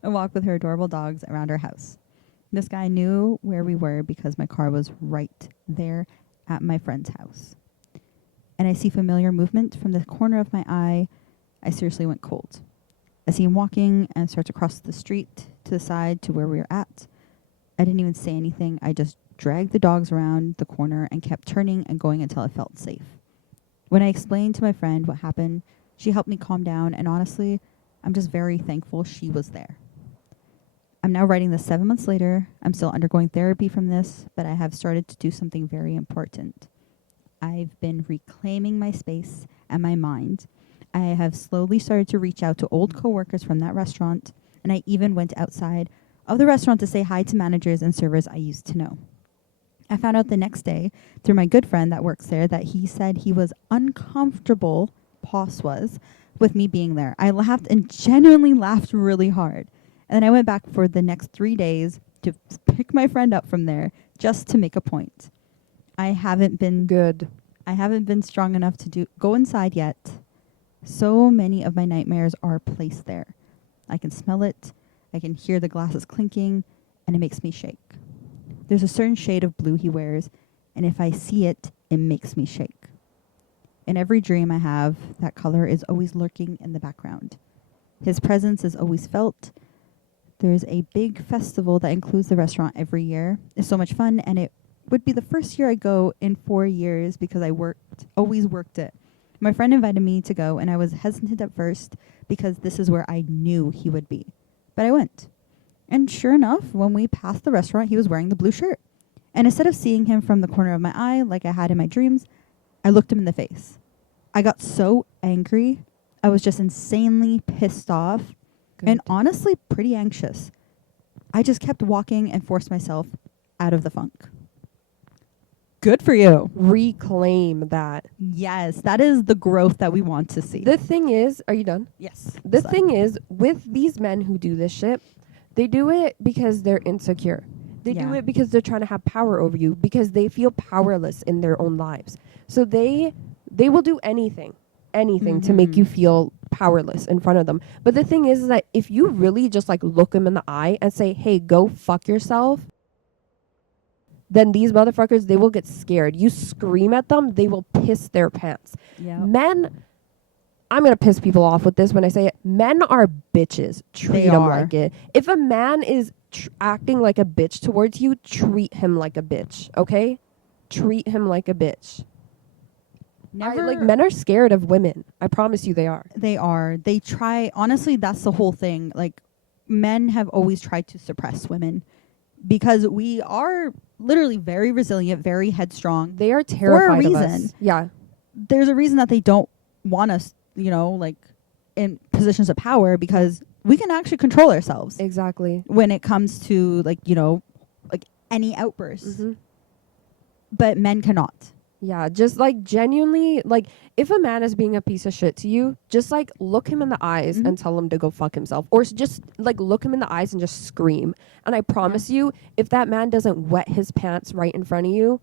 A walk with her adorable dogs around our house. This guy knew where we were because my car was right there at my friend's house. And I see familiar movement from the corner of my eye. I seriously went cold. I see him walking and starts across the street to the side to where we were at. I didn't even say anything. I just dragged the dogs around the corner and kept turning and going until I felt safe. When I explained to my friend what happened, she helped me calm down, and honestly, I'm just very thankful she was there. I'm now writing this 7 months later. I'm still undergoing therapy from this, but I have started to do something very important. I've been reclaiming my space and my mind. I have slowly started to reach out to old coworkers from that restaurant, and I even went outside of the restaurant to say hi to managers and servers I used to know. I found out the next day through my good friend that works there that he said he was uncomfortable, Boss was, with me being there. I laughed and genuinely laughed really hard. And then I went back for the next 3 days to pick my friend up from there just to make a point. I haven't been strong enough to go inside yet. So many of my nightmares are placed there. I can smell it. I can hear the glasses clinking, and it makes me shake. There's a certain shade of blue he wears, and if I see it, it makes me shake. In every dream I have, that color is always lurking in the background. His presence is always felt. There's a big festival that includes the restaurant every year. It's so much fun, and it would be the first year I go in 4 years because I always worked it. My friend invited me to go, and I was hesitant at first because this is where I knew he would be. But I went. And sure enough, when we passed the restaurant, he was wearing the blue shirt. And instead of seeing him from the corner of my eye like I had in my dreams, I looked him in the face. I got so angry. I was just insanely pissed off and honestly pretty anxious. I just kept walking and forced myself out of the funk. Good for you. Reclaim that. Yes, that is the growth that we want to see. The thing is, are you done? Yes. The thing is, with these men who do this shit, they do it because they're insecure. They do it because they're trying to have power over you, because they feel powerless in their own lives. So they will do anything to make you feel powerless in front of them. But the thing is that if you really just like look them in the eye and say, hey, go fuck yourself, then these motherfuckers, they will get scared. You scream at them, they will piss their pants. Yep. Men, I'm going to piss people off with this when I say it. Men are bitches. Treat them like it. If a man is acting like a bitch towards you, treat him like a bitch, okay? Treat him like a bitch. Men are scared of women. I promise you they are. They are. They try. Honestly, that's the whole thing. Like, men have always tried to suppress women because we are literally very resilient, very headstrong. They are terrified for a of reason. us. Yeah. There's a reason that they don't want us, like in positions of power, because we can actually control ourselves. Exactly. When it comes to like any outbursts. Mm-hmm. But men cannot. Yeah, just like genuinely, like if a man is being a piece of shit to you, just like look him in the eyes and tell him to go fuck himself, or just like look him in the eyes and just scream. And I promise you, if that man doesn't wet his pants right in front of you,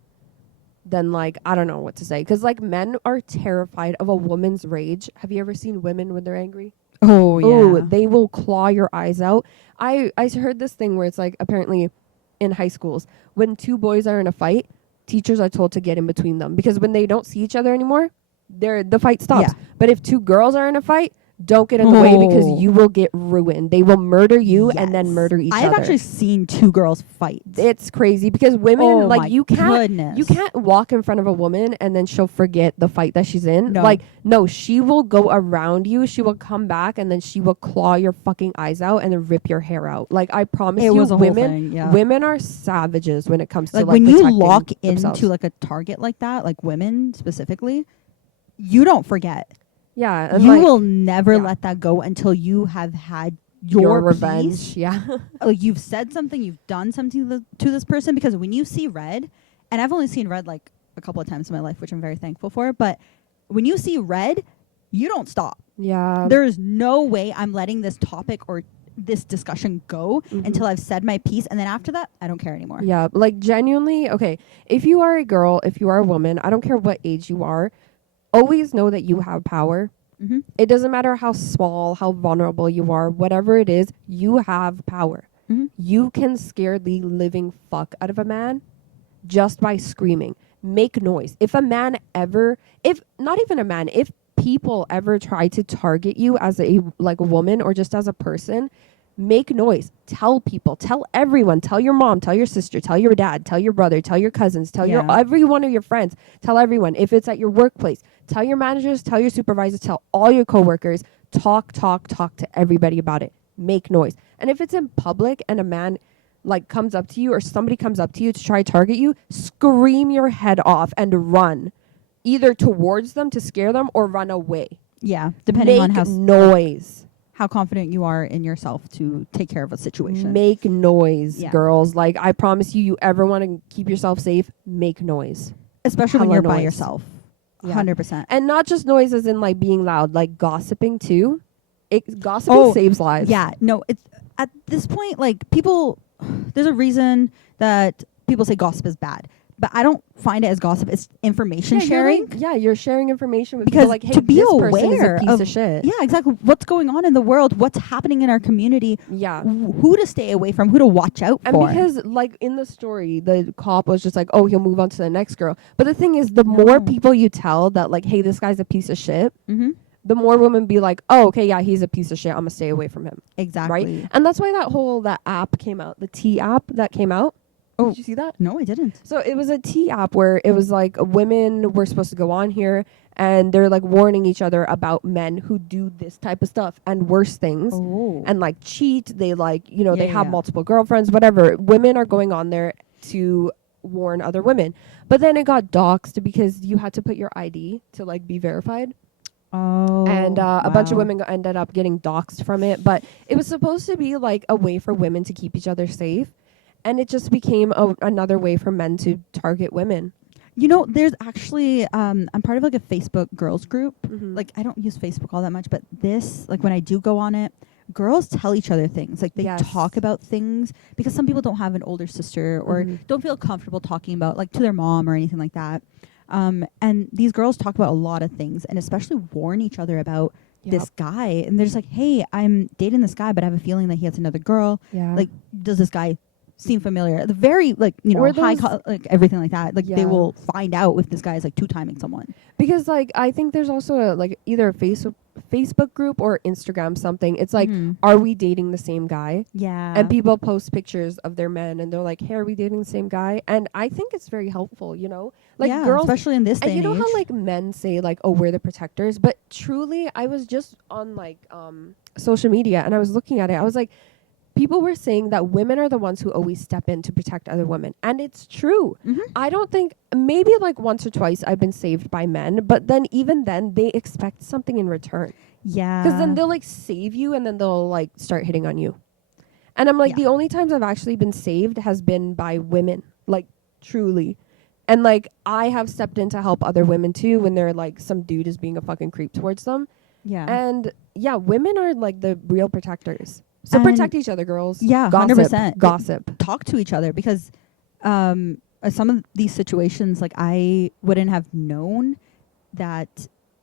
then like I don't know what to say, because like men are terrified of a woman's rage. Have you ever seen women when they're angry? Oh yeah. Oh, they will claw your eyes out. I heard this thing where it's like apparently in high schools when 2 boys are in a fight, teachers are told to get in between them, because when they don't see each other anymore, the fight stops. Yeah. But if 2 girls are in a fight, don't get in the way, because you will get ruined. They will murder you and then murder each other. I've actually seen 2 girls fight. It's crazy because women, you can't walk in front of a woman and then she'll forget the fight that she's in. No, she will go around you. She will come back and then she will claw your fucking eyes out and then rip your hair out. Like I promise you, women are savages when it comes to when you lock into like a target like that, like women specifically, you don't forget. Yeah, and You like will never yeah. let that go until you have had your revenge. piece. Yeah. Like you've said something, you've done something to this person, because when you see red, and I've only seen red like a couple of times in my life, which I'm very thankful for, but when you see red, you don't stop. Yeah. There is no way I'm letting this topic or this discussion go until I've said my piece, and then after that, I don't care anymore. Yeah, like genuinely, okay, if you are a girl, if you are a woman, I don't care what age you are, always know that you have power. Mm-hmm. It doesn't matter how small, how vulnerable you are, whatever it is, you have power. Mm-hmm. You can scare the living fuck out of a man just by screaming. Make noise. If a man ever, if not even a man, if people ever try to target you as a like a woman or just as a person, make noise. Tell people, tell everyone, tell your mom, tell your sister, tell your dad, tell your brother, tell your cousins, tell your every one of your friends, tell everyone. If it's at your workplace, tell your managers, tell your supervisors, tell all your coworkers. Talk to everybody about it. Make noise. And if it's in public and a man like comes up to you or somebody comes up to you to try to target you, scream your head off and run, either towards them to scare them or run away. Yeah, depending on how noise. How confident you are in yourself to take care of a situation. Make noise, girls. Like, I promise you, you ever want to keep yourself safe, make noise. Especially when you're by yourself. Yeah. 100%. And not just noise as in like being loud, like gossiping too. Gossiping saves lives. Yeah, no, it's at this point, like people, there's a reason that people say gossip is bad. But I don't find it as gossip. It's information sharing. You're sharing information with because people like, hey, to be this aware person is a piece of shit. Yeah, exactly. What's going on in the world? What's happening in our community? Yeah. Who to stay away from? Who to watch out for? And because, like, in the story, the cop was just like, oh, he'll move on to the next girl. But the thing is, the more people you tell that, like, hey, this guy's a piece of shit, the more women be like, oh, okay, yeah, he's a piece of shit. I'm going to stay away from him. Exactly. Right? And that's why that app came out, the T app that came out. Oh, did you see that? No, I didn't. So it was a T app where it was like women were supposed to go on here and they're like warning each other about men who do this type of stuff and worse things and like cheat. They like, you know, they have multiple girlfriends, whatever. Women are going on there to warn other women. But then it got doxxed because you had to put your ID to like be verified. Oh. And a bunch of women ended up getting doxxed from it. But it was supposed to be like a way for women to keep each other safe. And it just became another way for men to target women. You know, there's actually, I'm part of like a Facebook girls group. Like, I don't use Facebook all that much, but this, like when I do go on it, girls tell each other things. Like they talk about things because some people don't have an older sister or don't feel comfortable talking about like to their mom or anything like that. And these girls talk about a lot of things and especially warn each other about this guy. And they're just like, hey, I'm dating this guy, but I have a feeling that he has another girl. Yeah. Like, does this guy seem familiar? The very like, you know, like everything like that. Like they will find out if this guy is like two-timing someone. Because like I think there's also like either a Facebook group or Instagram something. It's like, are we dating the same guy? Yeah. And people post pictures of their men and they're like, hey, are we dating the same guy? And I think it's very helpful, you know? Like girls, especially in this day and you know age. how like men say like, oh, we're the protectors, but truly I was just on like social media and I was looking at it. I was like, people were saying that women are the ones who always step in to protect other women. And it's true. I don't think, maybe like once or twice I've been saved by men, but then even then they expect something in return. Yeah. Because then they'll like save you and then they'll like start hitting on you. And I'm like, the only times I've actually been saved has been by women, like truly. And like I have stepped in to help other women too when they're like some dude is being a fucking creep towards them. Yeah. And yeah, women are like the real protectors. So protect each other, girls. Yeah, gossip, 100%. Gossip. Talk to each other because some of these situations, like I wouldn't have known that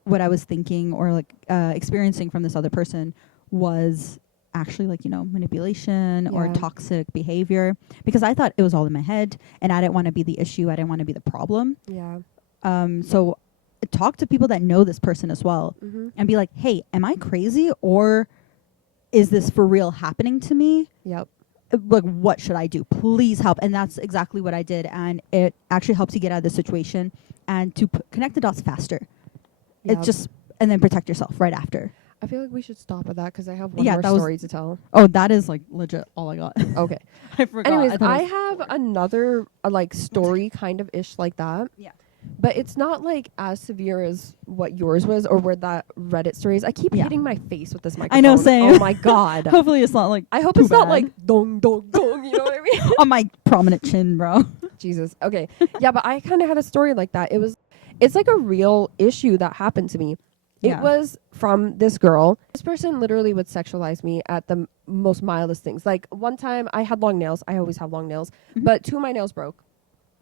what I was thinking or like experiencing from this other person was actually like, you know, manipulation or toxic behavior because I thought it was all in my head and I didn't want to be the issue. I didn't want to be the problem. Yeah. So talk to people that know this person as well and be like, hey, am I crazy or is this for real happening to me? Yep. Like, what should I do? Please help. And that's exactly what I did. And it actually helps you get out of the situation and to connect the dots faster. Yep. It's just, and then protect yourself right after. I feel like we should stop at that because I have one more story to tell. Oh, that is like legit all I got. Okay. I forgot. Anyways, I have another like story kind of ish like that. Yeah. but it's not like as severe as what yours was or where that Reddit story is. I keep hitting my face with this microphone. I know, same. Oh my god. Hopefully it's not like I hope too it's not bad. like dong dong dong, you know what I mean? On my prominent chin, bro. Jesus. Okay. Yeah, but I kind of had a story like that. It's like a real issue that happened to me. It was from this girl. This person literally would sexualize me at the most mildest things. Like one time I had long nails. I always have long nails, but 2 of my nails broke.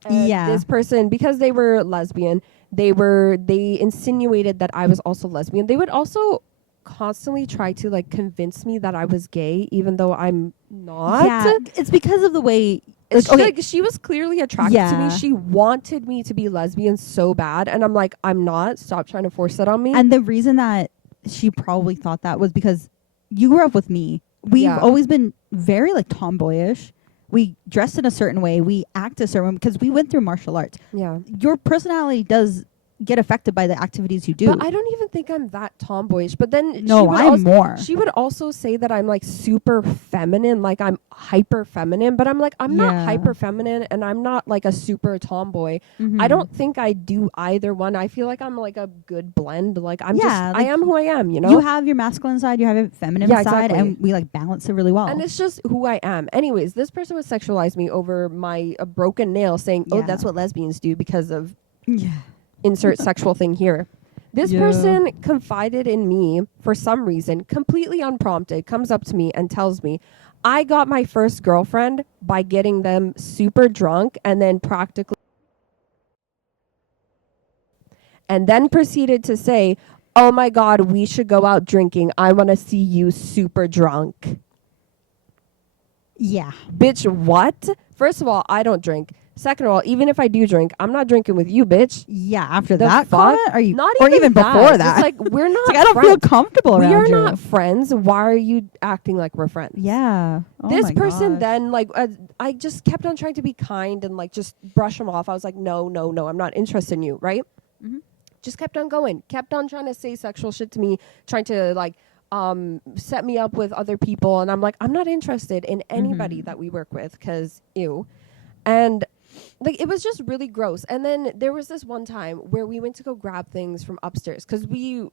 And this person, because they were lesbian, they insinuated that I was also lesbian. They would also constantly try to like convince me that I was gay, even though I'm not. Yeah, it's because of the way. Like she was clearly attracted to me. She wanted me to be lesbian so bad, and I'm like, I'm not. Stop trying to force that on me. And the reason that she probably thought that was because you grew up with me. We've always been very like tomboyish. We dress in a certain way. We act a certain way because we went through martial arts. Yeah, your personality does get affected by the activities you do. But I don't even think I'm that tomboyish. But then I'm more. She would also say that I'm like super feminine, like I'm hyper feminine. But I'm like, I'm not hyper feminine, and I'm not like a super tomboy. I don't think I do either one. I feel like I'm like a good blend. Like I'm I am who I am. You know, you have your masculine side, you have your feminine side, exactly. and we like balance it really well. And it's just who I am. Anyways, this person would sexualize me over my broken nail, saying, "Oh, that's what lesbians do because of." Insert sexual thing here. This person confided in me for some reason, completely unprompted, comes up to me and tells me, I got my first girlfriend by getting them super drunk and then proceeded to say, oh my God, we should go out drinking. I want to see you super drunk. Yeah. Bitch, what? First of all, I don't drink. Second of all, even if I do drink, I'm not drinking with you, bitch. Yeah, after that comment? Are you not or even before that? It's like we're not. It's like I don't feel comfortable around you. We are not friends. Why are you acting like we're friends? Yeah. Oh this person then like I just kept on trying to be kind and like just brush him off. I was like, no, I'm not interested in you, right? Mm-hmm. Just kept on going. Kept on trying to say sexual shit to me, trying to like set me up with other people, and I'm like, I'm not interested in anybody that we work with because ew. And like, it was just really gross. And then there was this one time where we went to go grab things from upstairs because we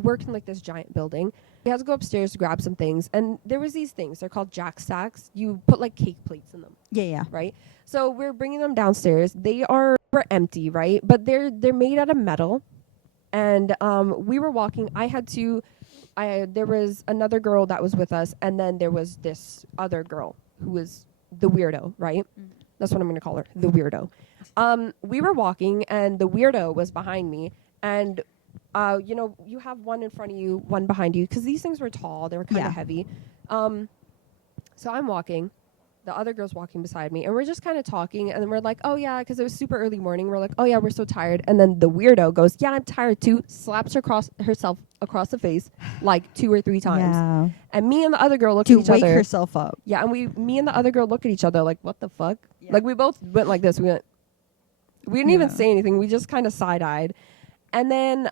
worked in like this giant building. We had to go upstairs to grab some things. And there was these things. They're called jack stacks. You put like cake plates in them. Yeah. Right? So we're bringing them downstairs. They were empty, right? But they're made out of metal. And we were walking. There was another girl that was with us. And then there was this other girl who was the weirdo, right? Mm-hmm. That's what I'm going to call her, the weirdo. We were walking, and the weirdo was behind me. And, you have one in front of you, one behind you, because these things were tall. They were kind of heavy. So I'm walking. The other girl's walking beside me, and we're just kind of talking. And then we're like, oh, yeah, because it was super early morning. We're like, oh, yeah, we're so tired. And then the weirdo goes, yeah, I'm tired, too, slaps herself across the face like 2 or 3 times. Yeah. And me and the other girl look at each other. To wake herself up. Yeah, and me and the other girl look at each other like, what the fuck? Yeah. Like, we both went like this. We didn't even say anything. We just kind of side-eyed. And then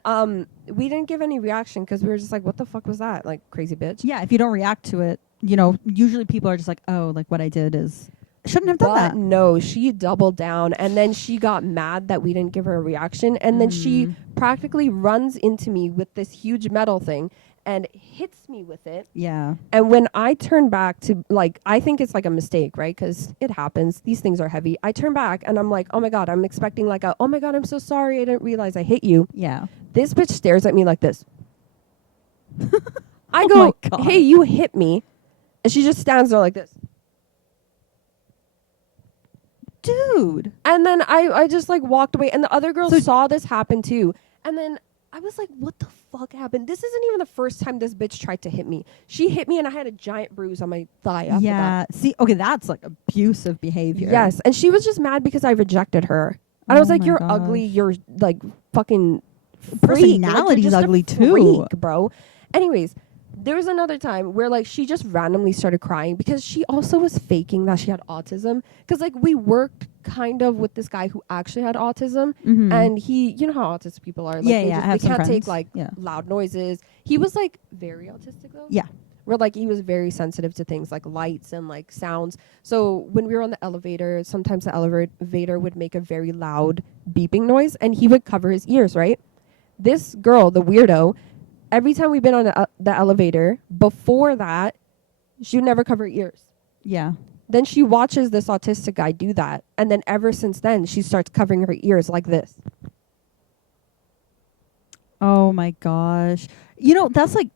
we didn't give any reaction because we were just like, what the fuck was that? Like, crazy bitch. Yeah, if you don't react to it, usually people are just like, oh, like what I did is... Shouldn't have done that. No, she doubled down, and then she got mad that we didn't give her a reaction, and then she practically runs into me with this huge metal thing and hits me with it. Yeah. And when I turn back to, like, I think it's like a mistake, right? Because it happens. These things are heavy. I turn back, and I'm like, oh my God, I'm expecting like oh my God, I'm so sorry. I didn't realize I hit you. Yeah. This bitch stares at me like this. I go, hey, you hit me. And she just stands there like this. Dude. And then I just like walked away, and the other girl saw this happen too. And then I was like, what the fuck happened? This isn't even the first time this bitch tried to hit me. She hit me and I had a giant bruise on my thigh after that. See, okay, that's like abusive behavior. Yes. And she was just mad because I rejected her. And I was like, you're ugly, you're like fucking personality's like, ugly too. Freak, bro. Anyways, there was another time where like she just randomly started crying because she also was faking that she had autism. Because like we worked kind of with this guy who actually had autism, and he, you know how autistic people are. Like, they can't take like loud noises. He was like very autistic though. Yeah. where like he was very sensitive to things like lights and like sounds. So when we were on the elevator, sometimes the elevator would make a very loud beeping noise and he would cover his ears, right? This girl, the weirdo, every time we've been on the elevator, before that, she would never cover her ears. Yeah. Then she watches this autistic guy do that. And then ever since then, she starts covering her ears like this. Oh my gosh. You know, that's like,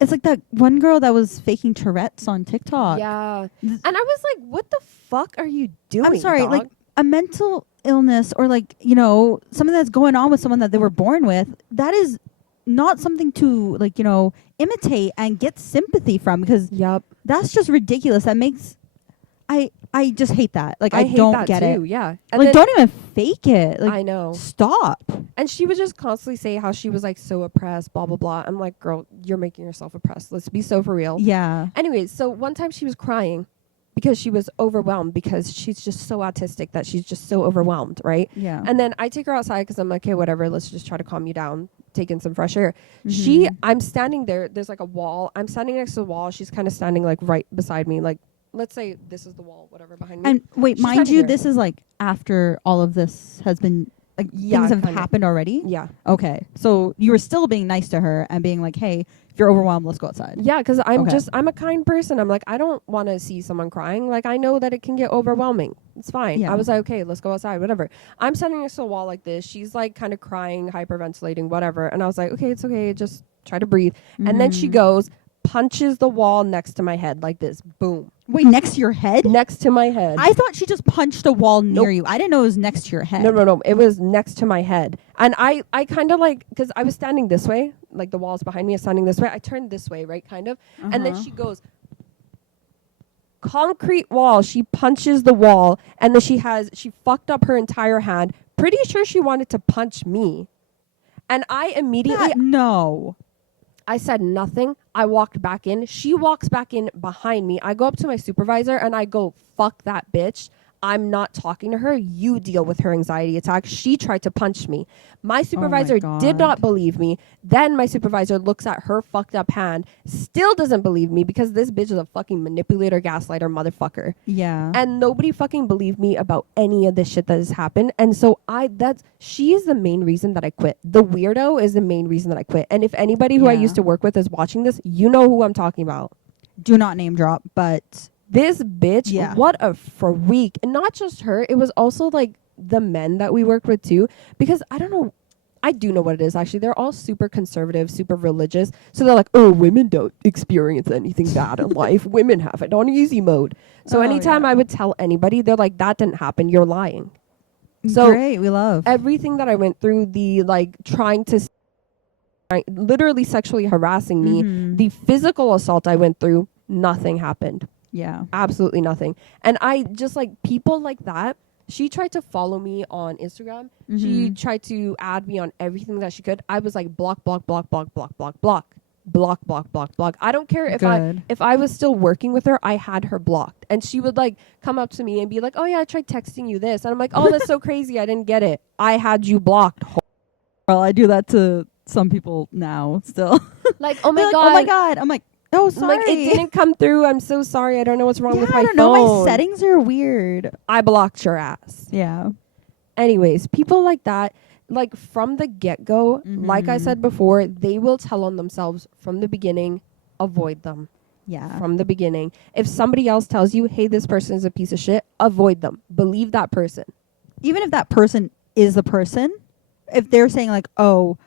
it's like that one girl that was faking Tourette's on TikTok. Yeah. And I was like, what the fuck are you doing? I'm sorry, dog? like a mental illness or like, you know, something that's going on with someone that they were born with, that is not something to like, you know, imitate and get sympathy from, because yep. that's just ridiculous. That makes I just hate that. Like I hate don't that get too, it. yeah. And like don't even fake it. Like I know. Stop. And she would just constantly say how she was like so oppressed, blah blah blah. I'm like, girl, you're making yourself oppressed. Let's be so for real. Yeah. Anyways, so one time she was crying because she was overwhelmed because she's just so autistic that she's just so overwhelmed, right? Yeah. And then I take her outside because I'm like, okay, whatever, let's just try to calm you down, take in some fresh air. I'm standing there, there's like a wall. I'm standing next to the wall. She's kind of standing like right beside me, like let's say this is the wall, whatever, behind me. And wait, She's mind you, there. this is like after all of this has been, like Yeah, things have kinda. happened already? Yeah. Okay. So you were still being nice to her and being like, hey, if you're overwhelmed, let's go outside. Yeah, because Okay. I'm a kind person. I'm like, I don't want to see someone crying. Like, I know that it can get overwhelming. It's fine. Yeah. I was like, okay, let's go outside, whatever. I'm standing next to a wall like this. She's like kind of crying, hyperventilating, whatever. And I was like, okay, it's okay. Just try to breathe. And then she goes, punches the wall next to my head like this. Boom. Wait, next to your head? Next to my head. I thought she just punched a wall near Nope. you. I didn't know it was next to your head. No. It was next to my head. And I kind of like, because I was standing this way, like the wall's behind me, I was standing this way. I turned this way, right, kind of. And then she goes, concrete wall. She punches the wall. And then she fucked up her entire hand. Pretty sure she wanted to punch me. And I immediately... No. I said nothing. I walked back in. She walks back in behind me. I go up to my supervisor and I go, fuck that bitch. I'm not talking to her. You deal with her anxiety attack. She tried to punch me. My supervisor did not believe me. Then my supervisor looks at her fucked up hand, still doesn't believe me because this bitch is a fucking manipulator, gaslighter, motherfucker. Yeah. And nobody fucking believed me about any of this shit that has happened. And so she is the main reason that I quit. The weirdo is the main reason that I quit. And if anybody who I used to work with is watching this, you know who I'm talking about. Do not name drop, but... This bitch, what a freak. And not just her, it was also like the men that we worked with too. Because I don't know, I do know what it is actually. They're all super conservative, super religious. So they're like, oh, women don't experience anything bad in life. Women have it on easy mode. So anytime I would tell anybody, they're like, that didn't happen. You're lying. So great, we love. Everything that I went through, the like trying to literally sexually harassing me, the physical assault I went through, nothing happened. Yeah. Absolutely nothing. And I just like people like that. She tried to follow me on Instagram. She tried to add me on everything that she could. I was like block. I don't care if I was still working with her, I had her blocked. And she would like come up to me and be like, oh yeah, I tried texting you this. And I'm like, oh, that's so crazy. I didn't get it. I had you blocked. Well, I do that to some people now still. Like, oh my like, God. Oh my God. I'm like, oh, sorry. I'm like, it didn't come through. I'm so sorry. I don't know what's wrong with my phone. I don't know. My settings are weird. I blocked your ass. Yeah. Anyways, people like that, like from the get-go, like I said before, they will tell on themselves from the beginning, avoid them. Yeah. From the beginning. If somebody else tells you, hey, this person is a piece of shit, avoid them. Believe that person. Even if that person is the person, if they're saying like, oh,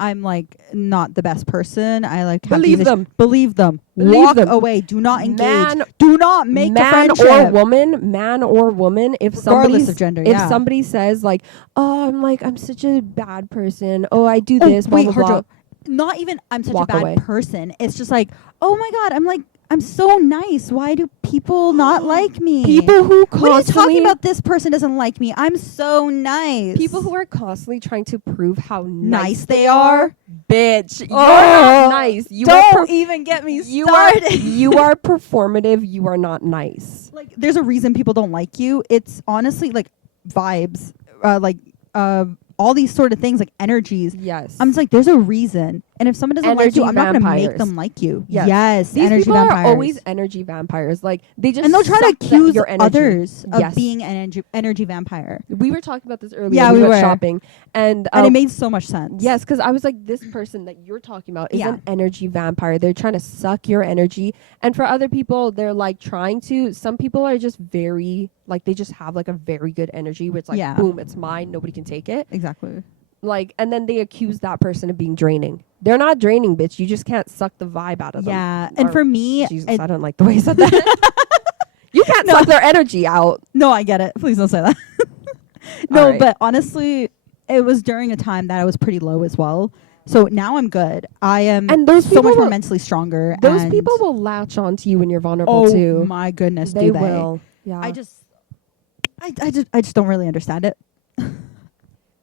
I'm like not the best person. I like have believe them. Believe them. Believe Walk them. away. Do not engage. Do not make a friendship. Man or woman. If regardless of gender. If somebody says like, oh, I'm such a bad person. Oh, I do this. Blah, blah, blah. Harjot, not even I'm such Walk a bad away. person. It's just like, oh my God, I'm so nice. Why do people not like me? People who What are you talking constantly about? This person doesn't like me. I'm so nice. People who are constantly trying to prove how nice they are. Bitch, you're not nice. You don't even get me started. You are performative. You are not nice. Like, there's a reason people don't like you. It's honestly like vibes, all these sort of things, like energies. Yes. I'm just like, there's a reason. And if someone doesn't like you, Energy I'm not going to make vampires. them like you. Yes. Yes, These energy people vampires. are always energy vampires. Like they just and they'll try to suck accuse your energy. others of Yes. being an energy vampire. We were talking about this earlier. Yeah, we we went were. shopping, and And it made so much sense. yes, because I was like, this person that you're talking about is Yeah. an energy vampire. They're trying to suck your energy. And for other people, they're like trying to. Some people are just very like they just have like a very good energy, where it's like Yeah. boom, it's mine. Nobody can take it. Exactly. Like, and then they accuse that person of being draining. They're not draining, bitch. You just can't suck the vibe out of them. Yeah. And Or- for me, Jesus, I don't like the way you said that. You can't suck their energy out. no, I get it. Please don't say that. No, All right. but honestly, it was during a time that I was pretty low as well. So now I'm good. I am And those so people much more will- mentally stronger. Those and people will latch onto you when you're vulnerable oh too. my goodness, They do they? will. Yeah. I just don't really understand it.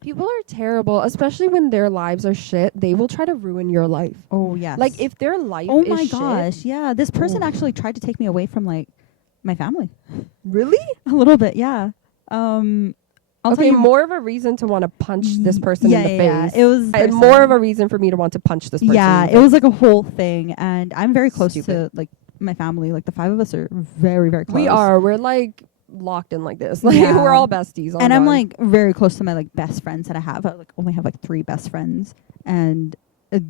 People are terrible, especially when their lives are shit. They will try to ruin your life. Oh yes. Like if their life oh is my shit, gosh, yeah. This person Oh. actually tried to take me away from like my family. really? A little bit, yeah. I'll tell Okay, you more of a reason to want to punch this person yeah, in the yeah, face. yeah. It was And more of a reason for me to want to punch this person. yeah. in the It face. was like a whole thing, and I'm very close to Stupid. like my family. Like the 5 of us are very very close. We are. We're like locked in like this. Like Yeah. we're all besties. and I'm like very close to my like best friends that I have. I like only have like 3 best friends, and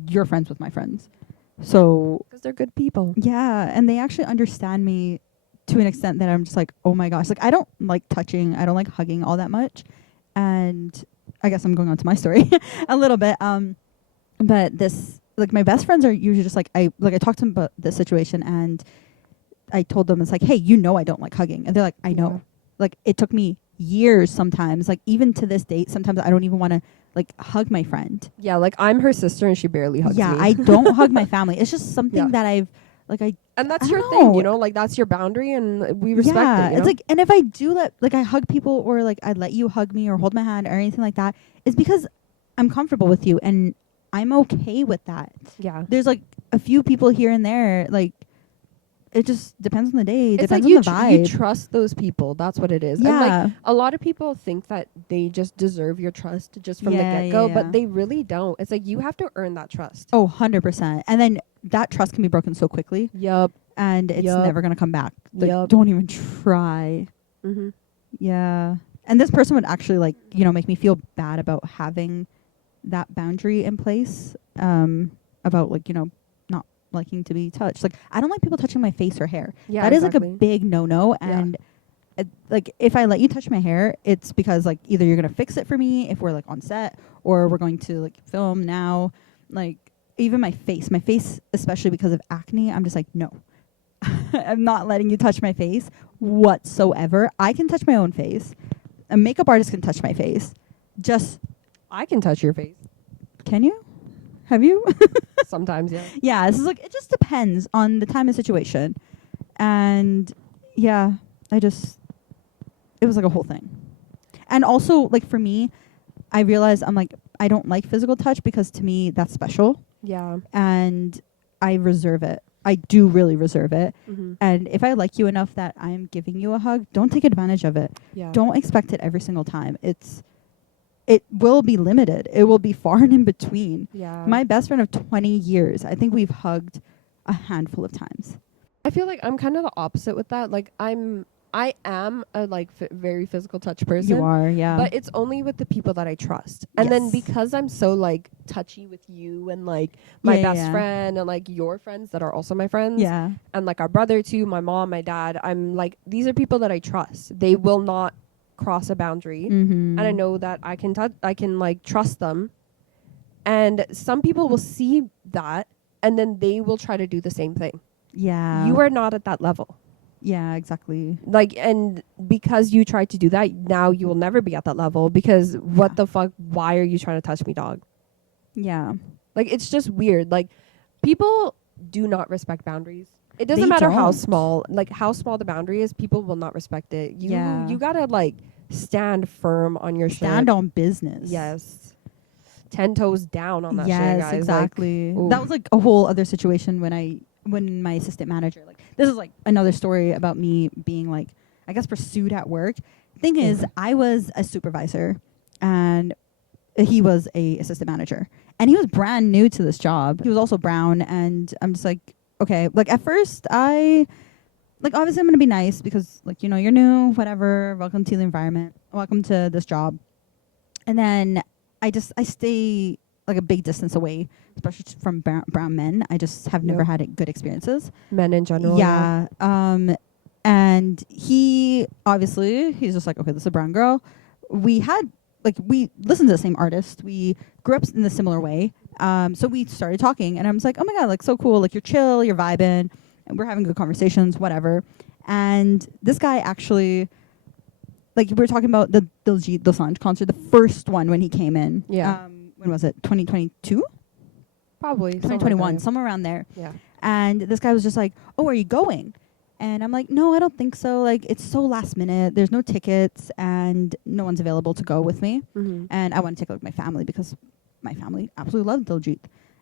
you're friends with my friends. So because they're good people. yeah, and they actually understand me to an extent that I'm just like, oh my gosh, like I don't like touching, I don't like hugging all that much, and I guess I'm going on to my story a little bit. But this like my best friends are usually just like I talked to them about this situation, and I told them it's like, hey, you know I don't like hugging, and they're like, I know. Yeah. Like it took me years sometimes, like even to this date, sometimes I don't even want to like hug my friend. Yeah, like I'm her sister and she barely hugs Yeah, me. I don't hug my family. It's just something Yeah. that I've like and that's I your don't thing, know. you know? Like that's your boundary and we respect yeah, it. You it's know? like, and if I do let like I hug people or like I let you hug me or hold my hand or anything like that, it's because I'm comfortable with you and I'm okay with that. yeah. There's like a few people here and there, like it just depends on the day, It's depends like on the vibe. you trust those people. That's what it is. And yeah, like a lot of people think that they just deserve your trust just from the Yeah, get-go, yeah. but they really don't. It's like you have to earn that trust. oh, 100%. And then that trust can be broken so quickly, Yup. and it's Yup. never gonna come back. Like, Yup. don't even try. Mm-hmm. Yeah. And this person would actually like, you know, make me feel bad about having that boundary in place. About like, you know, not liking to be touched. Like I don't like people touching my face or hair. Yeah, that is exactly. like a big no-no. Yeah. And like if I let you touch my hair, it's because like either you're gonna fix it for me if we're like on set, or we're going to like film now. Like even my face, especially because of acne, I'm just like, no. I'm not letting you touch my face whatsoever. I can touch my own face. A makeup artist can touch my face. Just I can touch your face can you? Have you? sometimes, yeah. Yeah, this is like it just depends on the time and situation. And yeah, it was like a whole thing. And also like for me, I realized I'm like I don't like physical touch because to me that's special Yeah. and I reserve it. I do really reserve it. Mm-hmm. And if I like you enough that I'm giving you a hug, don't take advantage of it. Yeah. Don't expect it every single time. It will be limited. It will be far and in between. Yeah. My best friend of 20 years, I think we've hugged a handful of times. I feel like I'm kind of the opposite with that. Like I am a like very physical touch person. You are, yeah. But it's only with the people that I trust. And then Yes. because I'm so like touchy with you and like my Yeah, best yeah. friend and like your friends that are also my friends yeah. and like our brother too, my mom, my dad, I'm like these are people that I trust. They will not cross a boundary. Mm-hmm. And I know that I can like trust them. And some people will see that and then they will try to do the same thing. Yeah. You are not at that level. Yeah, exactly. Like, and because you tried to do that, now you will never be at that level because what the fuck, why are you trying to touch me, dog? Yeah. Like, it's just weird. Like, people do not respect boundaries. It doesn't They matter how don't. small, like how small the boundary is, people will not respect it. Yeah. You gotta like stand firm on your Stand shit. on business. Yes. 10 toes down on that yes, shit, guys. exactly. Like, that was like a whole other situation when my assistant manager, like this is like another story about me being like, I guess pursued at work. Thing is, I was a supervisor and he was a assistant manager. And he was brand new to this job. He was also brown, and I'm just like, okay. Like at first, obviously I'm gonna be nice because like, you're new, whatever. Welcome to the environment. Welcome to this job. And then I stay like a big distance away, especially from brown men. I just have never had good experiences. Men in general. Yeah. And he's just like, okay, this is a brown girl. We listened to the same artist. We grew up in a similar way. So we started talking, and I was like, oh my God, like so cool. Like you're chill, you're vibing, and we're having good conversations, whatever. And this guy actually, like we were talking about the Diljit Dosanjh concert, the first one when he came in. Yeah. When was it? 2022? Probably. 2021, somewhere around there. Yeah. And this guy was just like, oh, are you going? And I'm like, no, I don't think so. Like, it's so last minute. There's no tickets, and no one's available to go with me. Mm-hmm. And I want to take like my family because my family absolutely loves Diljit.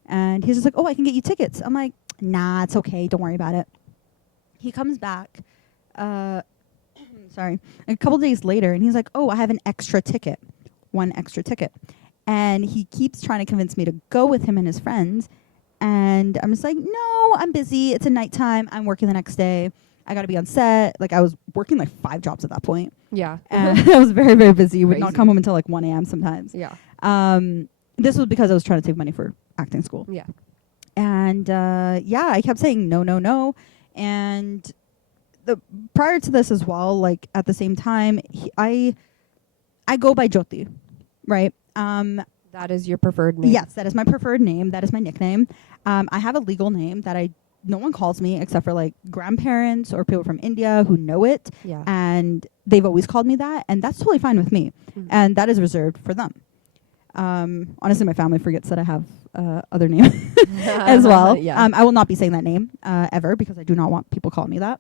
And he's just like, oh, I can get you tickets. I'm like, nah, it's okay. Don't worry about it. He comes back, sorry, a couple days later, and he's like, oh, I have one extra ticket. And he keeps trying to convince me to go with him and his friends. And I'm just like, no, I'm busy. It's a nighttime. I'm working the next day. I got to be on set. Like, I was working like 5 jobs at that point. Yeah. And I was very, very busy. Would not come home until like 1 a.m. sometimes. Yeah. This was because I was trying to save money for acting school. Yeah. And I kept saying no, no, no. And prior to this as well, like at the same time, I go by Joti, right? That is your preferred name. Yes, that is my preferred name. That is my nickname. I have a legal name that no one calls me except for like grandparents or people from India who know it. Yeah. And they've always called me that, and that's totally fine with me. Mm-hmm. And that is reserved for them. Honestly, my family forgets that I have other names as well. Yeah. I will not be saying that name ever because I do not want people calling me that.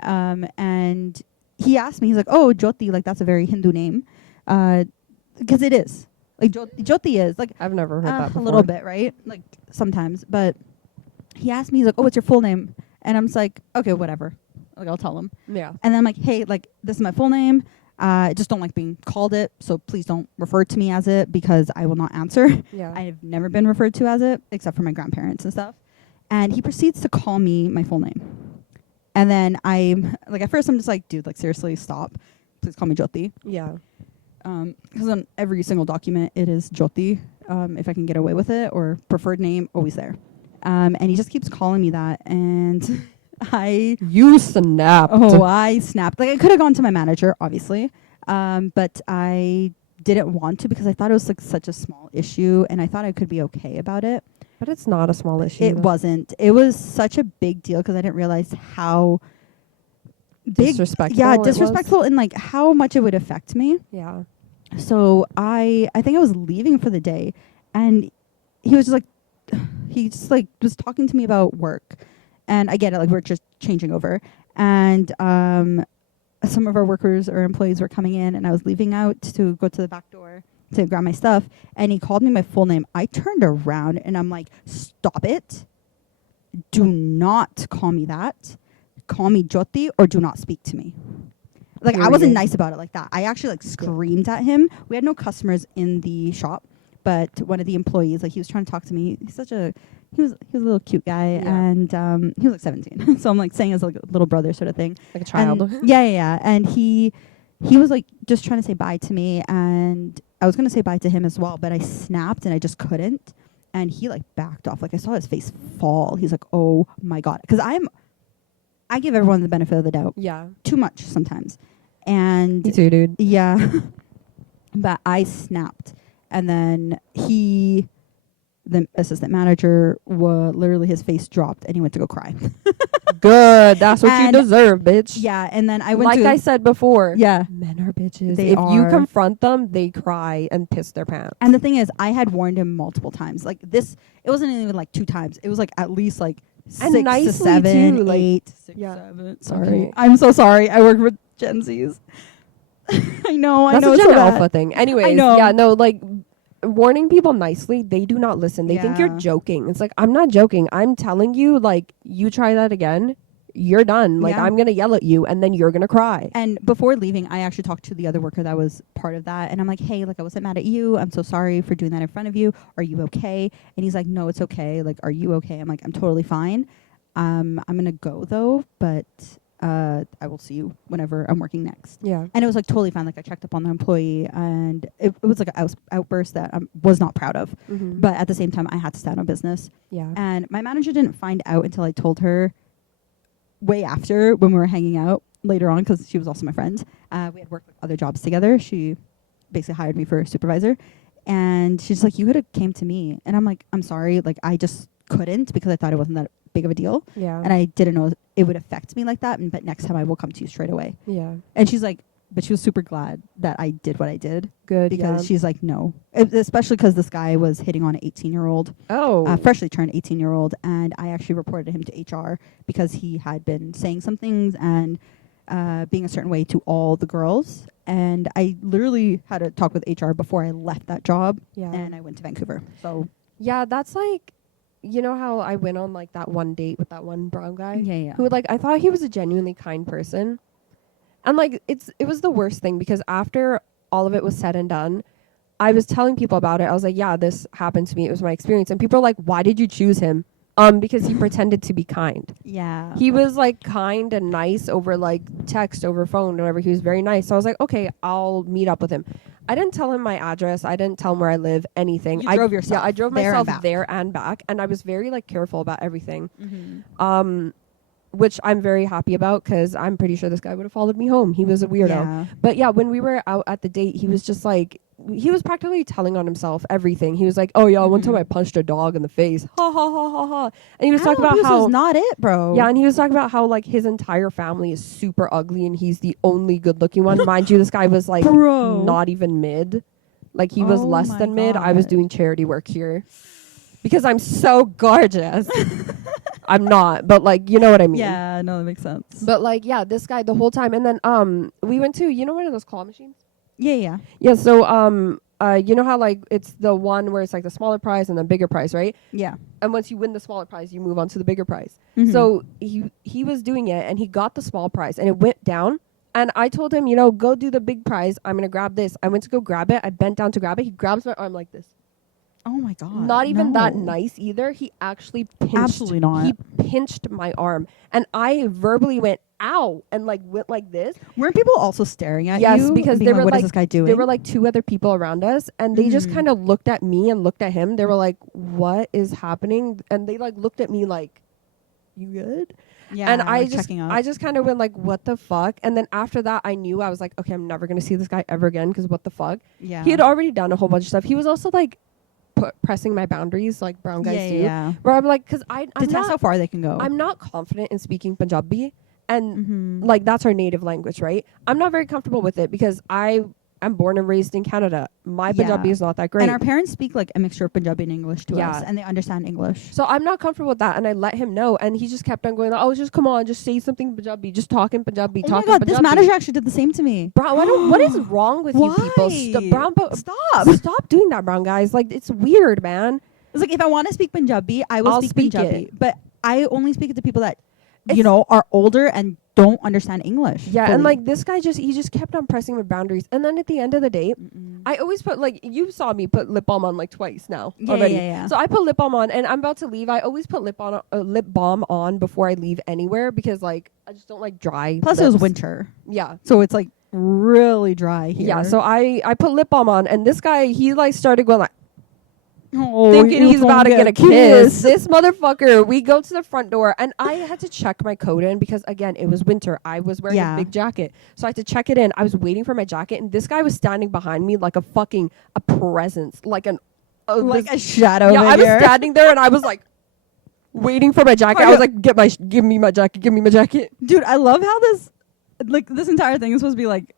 And he asked me, he's like, oh, Joti, like that's a very Hindu name. Because it is. Like Joti is. Like I've never heard that before. A little bit, right? Like sometimes. But he asked me, he's like, oh, what's your full name? And I'm just like, okay, whatever. Like I'll tell him. Yeah. And then I'm like, hey, like this is my full name. I just don't like being called it, so please don't refer to me as it because I will not answer. Yeah. I have never been referred to as it except for my grandparents and stuff. And he proceeds to call me my full name. And then I'm like, at first I'm just like, dude, like seriously, stop. Please call me Joti. Yeah. Because on every single document it is Joti, if I can get away with it, or preferred name, always there. And he just keeps calling me that, and You snapped. Oh, I snapped. Like I could have gone to my manager, obviously, but I didn't want to because I thought it was like such a small issue, and I thought I could be okay about it. But it's not a small issue. It wasn't. It was such a big deal because I didn't realize how disrespectful. Yeah, disrespectful, and like how much it would affect me. Yeah. So I think I was leaving for the day, and he was just like was talking to me about work, and I get it, like we're just changing over, and some of our workers or employees were coming in, and I was leaving out to go to the back door to grab my stuff, and he called me my full name. I turned around and I'm like, stop it. Do not call me that. Call me Joti or do not speak to me. Like I wasn't nice about it like that. I actually like screamed at him. We had no customers in the shop, but one of the employees, like he was trying to talk to me. He was a little cute guy, Yeah. and he was like 17. So I'm like saying as like a little brother sort of thing. Like a child. And yeah. And he was like just trying to say bye to me, and I was gonna say bye to him as well, but I snapped and I just couldn't. And he like backed off. Like I saw his face fall. He's like, oh my God. Because I give everyone the benefit of the doubt. Yeah. Too much sometimes. And Me too, dude. yeah. But I snapped. And then the assistant manager, literally his face dropped and he went to go cry. Good. That's what you deserve, bitch. Yeah. And then I went like I said before. Yeah. Men are bitches. They if you are. confront them, they cry and piss their pants. And the thing is, I had warned him multiple times. Like this, it wasn't even like 2 times. It was like at least like 6 to nicely 7, too, like 8, 6, yeah. 7. Sorry. Okay. I'm so sorry. I work with Gen Zs. I know. That's I know. a It's Gen so Alpha bad. thing. Anyways, I know. yeah, no, like warning people nicely, they do not listen. They think you're Yeah. joking. It's like, I'm not joking. I'm telling you, like, you try that again, you're done. Like, Yeah. I'm going to yell at you and then you're going to cry. And before leaving, I actually talked to the other worker that was part of that. And I'm like, hey, like, I wasn't mad at you. I'm so sorry for doing that in front of you. Are you okay? And he's like, no, it's okay. Like, are you okay? I'm like, I'm totally fine. I'm going to go, though. But I will see you whenever I'm working next. Yeah. And it was, like, totally fine. Like, I checked up on the employee. And it was, like, an outburst that I was not proud of. Mm-hmm. But at the same time, I had to stand on business. Yeah. And my manager didn't find out until I told her way after, when we were hanging out later on, because she was also my friend. We had worked other jobs together. She basically hired me for a supervisor. And she's like, you could have came to me. And I'm like, I'm sorry. Like, I just couldn't because I thought it wasn't that big of a deal. Yeah. And I didn't know it would affect me like that. But next time I will come to you straight away. Yeah. And she's like, but she was super glad that I did what I did. Good. Because yeah. she's like, no. Especially because this guy was hitting on an 18-year-old. Oh. Freshly turned 18-year-old. And I actually reported him to HR because he had been saying some things and being a certain way to all the girls. And I literally had a talk with HR before I left that job. Yeah. And I went to Vancouver. So Yeah, that's like, you know how I went on like that one date with that one brown guy? yeah. Who, like, I thought he was a genuinely kind person. And like, it was the worst thing because after all of it was said and done, I was telling people about it. I was like, yeah, this happened to me. It was my experience. And people are like, why did you choose him? Because he pretended to be kind. Yeah. He was like kind and nice over like text, over phone, whatever. He was very nice. So I was like, okay, I'll meet up with him. I didn't tell him my address. I didn't tell him where I live, anything. You drove yourself. Yeah, I drove there myself and back. there and back. And I was very like careful about everything. Mm-hmm. Which I'm very happy about because I'm pretty sure this guy would have followed me home. He was a weirdo. Yeah. But yeah, when we were out at the date, he was just like, he was practically telling on himself everything. He was like, oh yeah, one time I punched a dog in the face. Ha ha ha ha ha. And he was talking about how was not it, bro. yeah, and he was talking about how like his entire family is super ugly and he's the only good looking one. Mind you, this guy was like Bro. not even mid. Like he was Oh less my than mid. I was God. doing charity work here. Because I'm so gorgeous. I'm not, but like you know what I mean. Yeah, no, that makes sense. But like yeah, this guy the whole time, and then we went to, you know, one of those claw machines. Yeah. Yeah, so you know how like it's the one where it's like the smaller prize and the bigger prize, right? Yeah. And once you win the smaller prize, you move on to the bigger prize. Mhm. So he was doing it and he got the small prize and it went down. And I told him, you know, go do the big prize. I'm gonna grab this. I went to go grab it. I bent down to grab it. He grabs my arm like this. Oh my God. Not even that no. nice either. He actually pinched. Absolutely not. He pinched my arm, and I verbally went ow and like went like this. Weren't people also staring at Yes, you? because being they like, were what like, is this guy doing? There were like two other people around us, and they just Mhm. kind of looked at me and looked at him. They were like, "What is happening?" And they like looked at me like, "You good?" yeah, And I like just checking up. I just kind of went like, "What the fuck?" And then after that, I knew I was like, "Okay, I'm never gonna see this guy ever again because what the fuck?" yeah. He had already done a whole bunch of stuff. He was also like pressing my boundaries, like brown guys do. Yeah. Where I'm like, because I'm To test how not, far they can go. I'm not confident in speaking Punjabi, and Mhm. like that's our native language, right? I'm not very comfortable with it because I'm born and raised in Canada. My Punjabi Yeah. is not that great. And our parents speak like a mixture of Punjabi and English to Yeah. us, and they understand English. So I'm not comfortable with that, and I let him know, and he just kept on going, "Oh, just come on, just say something Punjabi, just talk in Punjabi, Oh my talk in God, this Punjabi." manager actually did the same to me. Brown, what is wrong with you people? Why? Stop. Stop doing that, brown guys. Like it's weird, man. It's like if I want to speak Punjabi, I will I'll speak speak Punjabi. it. But I only speak it to people that, It's- you know, are older and don't understand English. Yeah, fully. and like this guy he just kept on pressing my boundaries, and then at the end of the day, Mm-mm. I always put like you saw me put lip balm on like twice now Yeah, already. yeah. So I put lip balm on, and I'm about to leave. I always put lip balm on before I leave anywhere because like I just don't like dry. Plus, it was lips. winter, Yeah. so it's like really dry here. Yeah, so I put lip balm on, and this guy he like started going like oh, thinking you're he's about to gonna get a kiss. This motherfucker. We go to the front door, and I had to check my coat in because again it was winter. I was wearing Yeah. a big jacket, so I had to check it in. I was waiting for my jacket, and this guy was standing behind me like a presence, like an like a shadow. yeah. I was figure. standing there, and I was like waiting for my jacket. I was like, give me my jacket, give me my jacket. Dude, I love how this entire thing is supposed to be like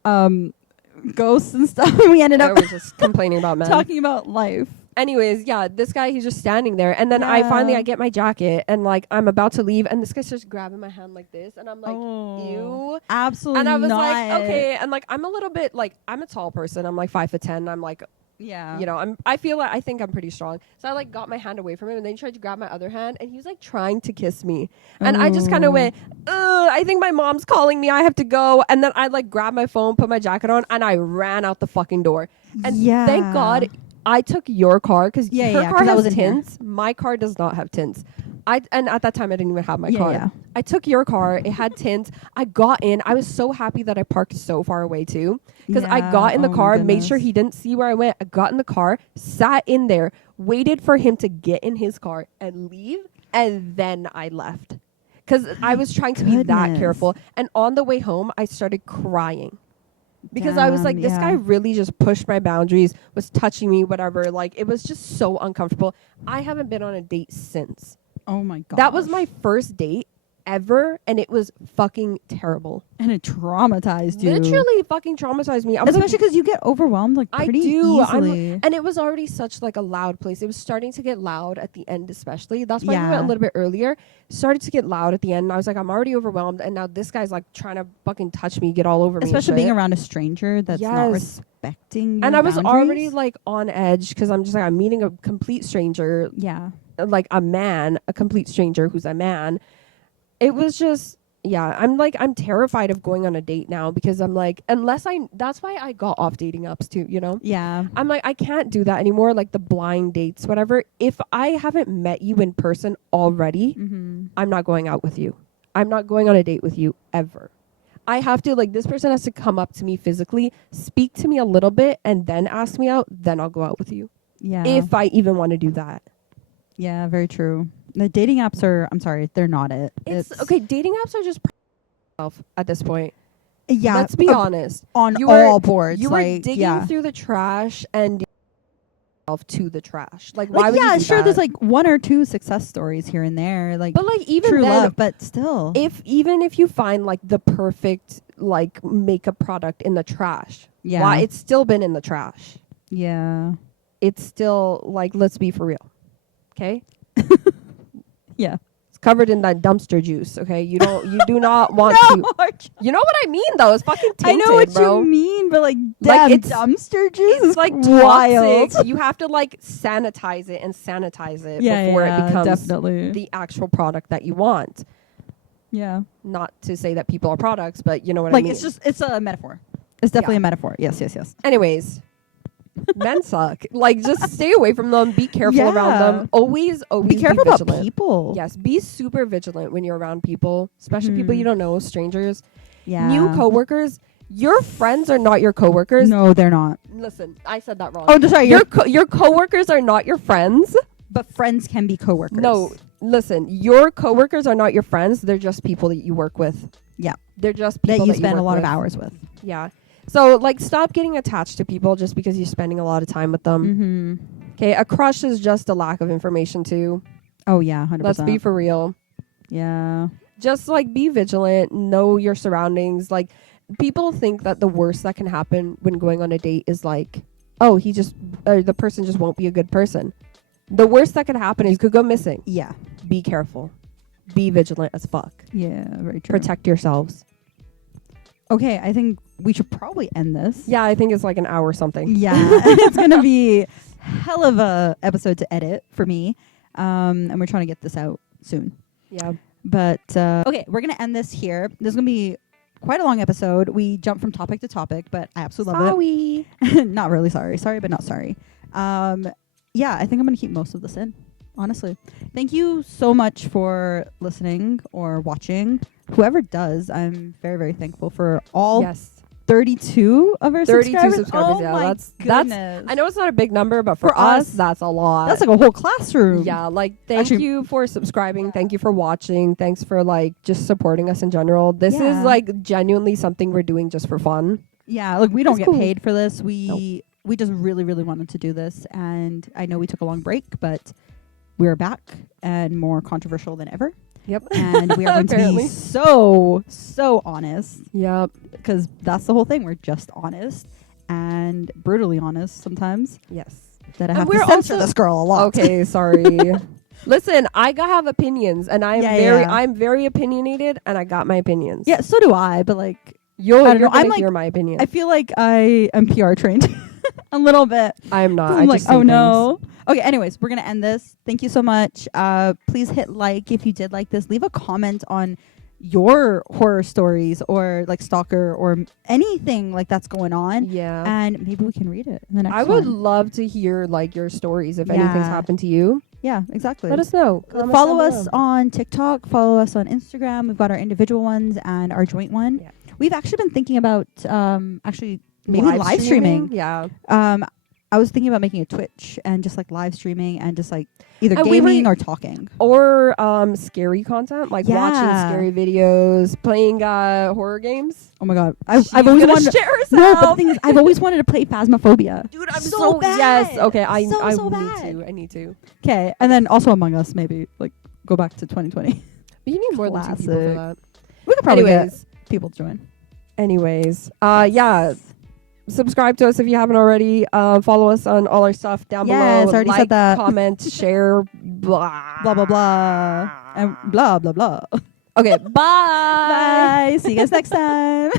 ghosts and stuff. We ended I up was just complaining about men. talking about life. Anyways, yeah, this guy, he's just standing there. And then I get my jacket and like I'm about to leave and this guy's just grabbing my hand like this. And I'm like, ew. Absolutely And I was not. like, okay. And like, I'm a little bit like, I'm a tall person. I'm like 5'10". I'm like Yeah. You know, I think I'm pretty strong. So I like got my hand away from him, and then he tried to grab my other hand, and he was like trying to kiss me. And I just kind of went, I think my mom's calling me. I have to go. And then I like grabbed my phone, put my jacket on, and I ran out the fucking door. And thank God I took your car, because her car has tints. My car does not have tints. And at that time I didn't even have my car. Yeah. I took your car. It had tints. I got in. I was so happy that I parked so far away too, because I got in the car, made sure he didn't see where I went. I got in the car, sat in there, waited for him to get in his car and leave, and then I left, because I was trying to be that careful. And on the way home, I started crying. Because I was like, this guy really just pushed my boundaries, was touching me, whatever. Like, it was just so uncomfortable. I haven't been on a date since. Oh my god. That was my first date ever, and it was fucking terrible. And it traumatized you. Literally fucking traumatized me. Especially because you get overwhelmed like pretty easily. And it was already such like a loud place. It was starting to get loud at the end, especially. That's why we went a little bit earlier. Started to get loud at the end, and I was like, I'm already overwhelmed, and now this guy's like trying to fucking touch me, get all over me. Especially being around a stranger that's not respecting your And I was boundaries. already like on edge, because I'm just like, I'm meeting a complete stranger. Yeah. Like a complete stranger who's a man. It was just, I'm terrified of going on a date now, because I'm like, that's why I got off dating apps too, you know? Yeah. I'm like, I can't do that anymore, like the blind dates, whatever. If I haven't met you in person already, I'm not going out with you. I'm not going on a date with you ever. I have to, like, this person has to come up to me physically, speak to me a little bit, and then ask me out, then I'll go out with you. Yeah. If I even want to do that. Yeah, very true. The dating apps I'm sorry, they're not it. It's okay. Dating apps are just at this point. Yeah. Let's be honest. On all boards. You were digging through the trash and yourself to the trash. Like, why would you do sure, that? there's like one or two success stories here and there. Like, but like even true then, love, but still. Even if you find like the perfect like makeup product in the trash, it's still been in the trash. Yeah. It's still like, let's be for real. Okay? Yeah. It's covered in that dumpster juice, okay? You do not want to. You know what I mean though? It's fucking tinted, I know what bro. you mean, but like it's dumpster juice it's like wild. Toxic. You have to like sanitize it before it becomes definitely the actual product that you want. Yeah. Not to say that people are products, but you know what I mean. It's a metaphor. It's definitely a metaphor. Yes. Anyways, men suck. Like, just stay away from them. Be careful around them. Always be careful about people. Yes, be super vigilant when you're around people, especially people you don't know, strangers. Yeah. New coworkers. Your friends are not your coworkers. No, they're not. Listen, I said that wrong. Oh, sorry. Your coworkers are not your friends. But friends can be coworkers. No, listen. Your coworkers are not your friends. They're just people that you work with. Yeah. They're just people that you spend a lot with. of hours with. Yeah. So, like, stop getting attached to people just because you're spending a lot of time with them. Okay, a crush is just a lack of information, too. Oh, yeah, 100%. Let's be for real. Yeah. Just, like, be vigilant. Know your surroundings. Like, people think that the worst that can happen when going on a date is, like, oh, the person just won't be a good person. The worst that could happen is you could go missing. Yeah. Be careful. Be vigilant as fuck. Yeah, very true. Protect yourselves. Okay, I think we should probably end this. Yeah, I think it's like an hour or something. Yeah, it's going to be hell of a episode to edit for me. And we're trying to get this out soon. Yeah. But, okay, we're going to end this here. This is going to be quite a long episode. We jump from topic to topic, but I absolutely love it. Not really sorry. Sorry, but not sorry. Yeah, I think I'm going to keep most of this in, honestly. Thank you so much for listening or watching. Whoever does, I'm very, very thankful for all 32 of our 32 subscribers. Oh yeah, that's I know it's not a big number, but for us that's a lot. That's like a whole classroom. Yeah, like thank you for subscribing. Thank you for watching. Thanks for like just supporting us in general. This is like genuinely something we're doing just for fun. Yeah, like we don't get paid for this. We just really, really wanted to do this, and I know we took a long break, but we're back and more controversial than ever. Yep. And we are going to be so honest. Yep. Because that's the whole thing. We're just honest and brutally honest sometimes. Yes. That I have to censor this girl a lot. Okay, sorry. Listen, I have opinions, and I'm very opinionated, and I got my opinions. Yeah, so do I. But like, you're gonna hear my opinion. I feel like I am PR trained. A little bit. I'm not. I'm I like, just oh say no. Okay, anyways, we're gonna end this. Thank you so much. Please hit like if you did like this. Leave a comment on your horror stories or like stalker or anything like that's going on. Yeah. And maybe we can read it in the next I would one. love to hear like your stories if Yeah. anything's happened to you. Yeah, exactly. Let us know. Comments Follow down us below. on TikTok. Follow us on Instagram. We've got our individual ones and our joint one. Yeah. We've actually been thinking about maybe live streaming. Yeah. I was thinking about making a Twitch and just like live streaming and just like either And we gaming were- or talking. Or scary content, like Yeah. watching scary videos, playing horror games. Oh my god, I've She's always gonna wanted. share No, but the herself. thing is, I've always wanted to play Phasmophobia. Dude, I'm So bad. Yes. Okay, I So need bad. to. I need to. Okay, and then also Among Us, maybe like go back to 2020. But you need more than 2 people for Classic. that. We could probably Anyways. get people to join. Yeah. Subscribe to us if you haven't already. Follow us on all our stuff down Yes, below. I already like, said that. comment, share, blah. Blah blah blah and blah blah blah. Okay, bye. Bye. See you guys next time.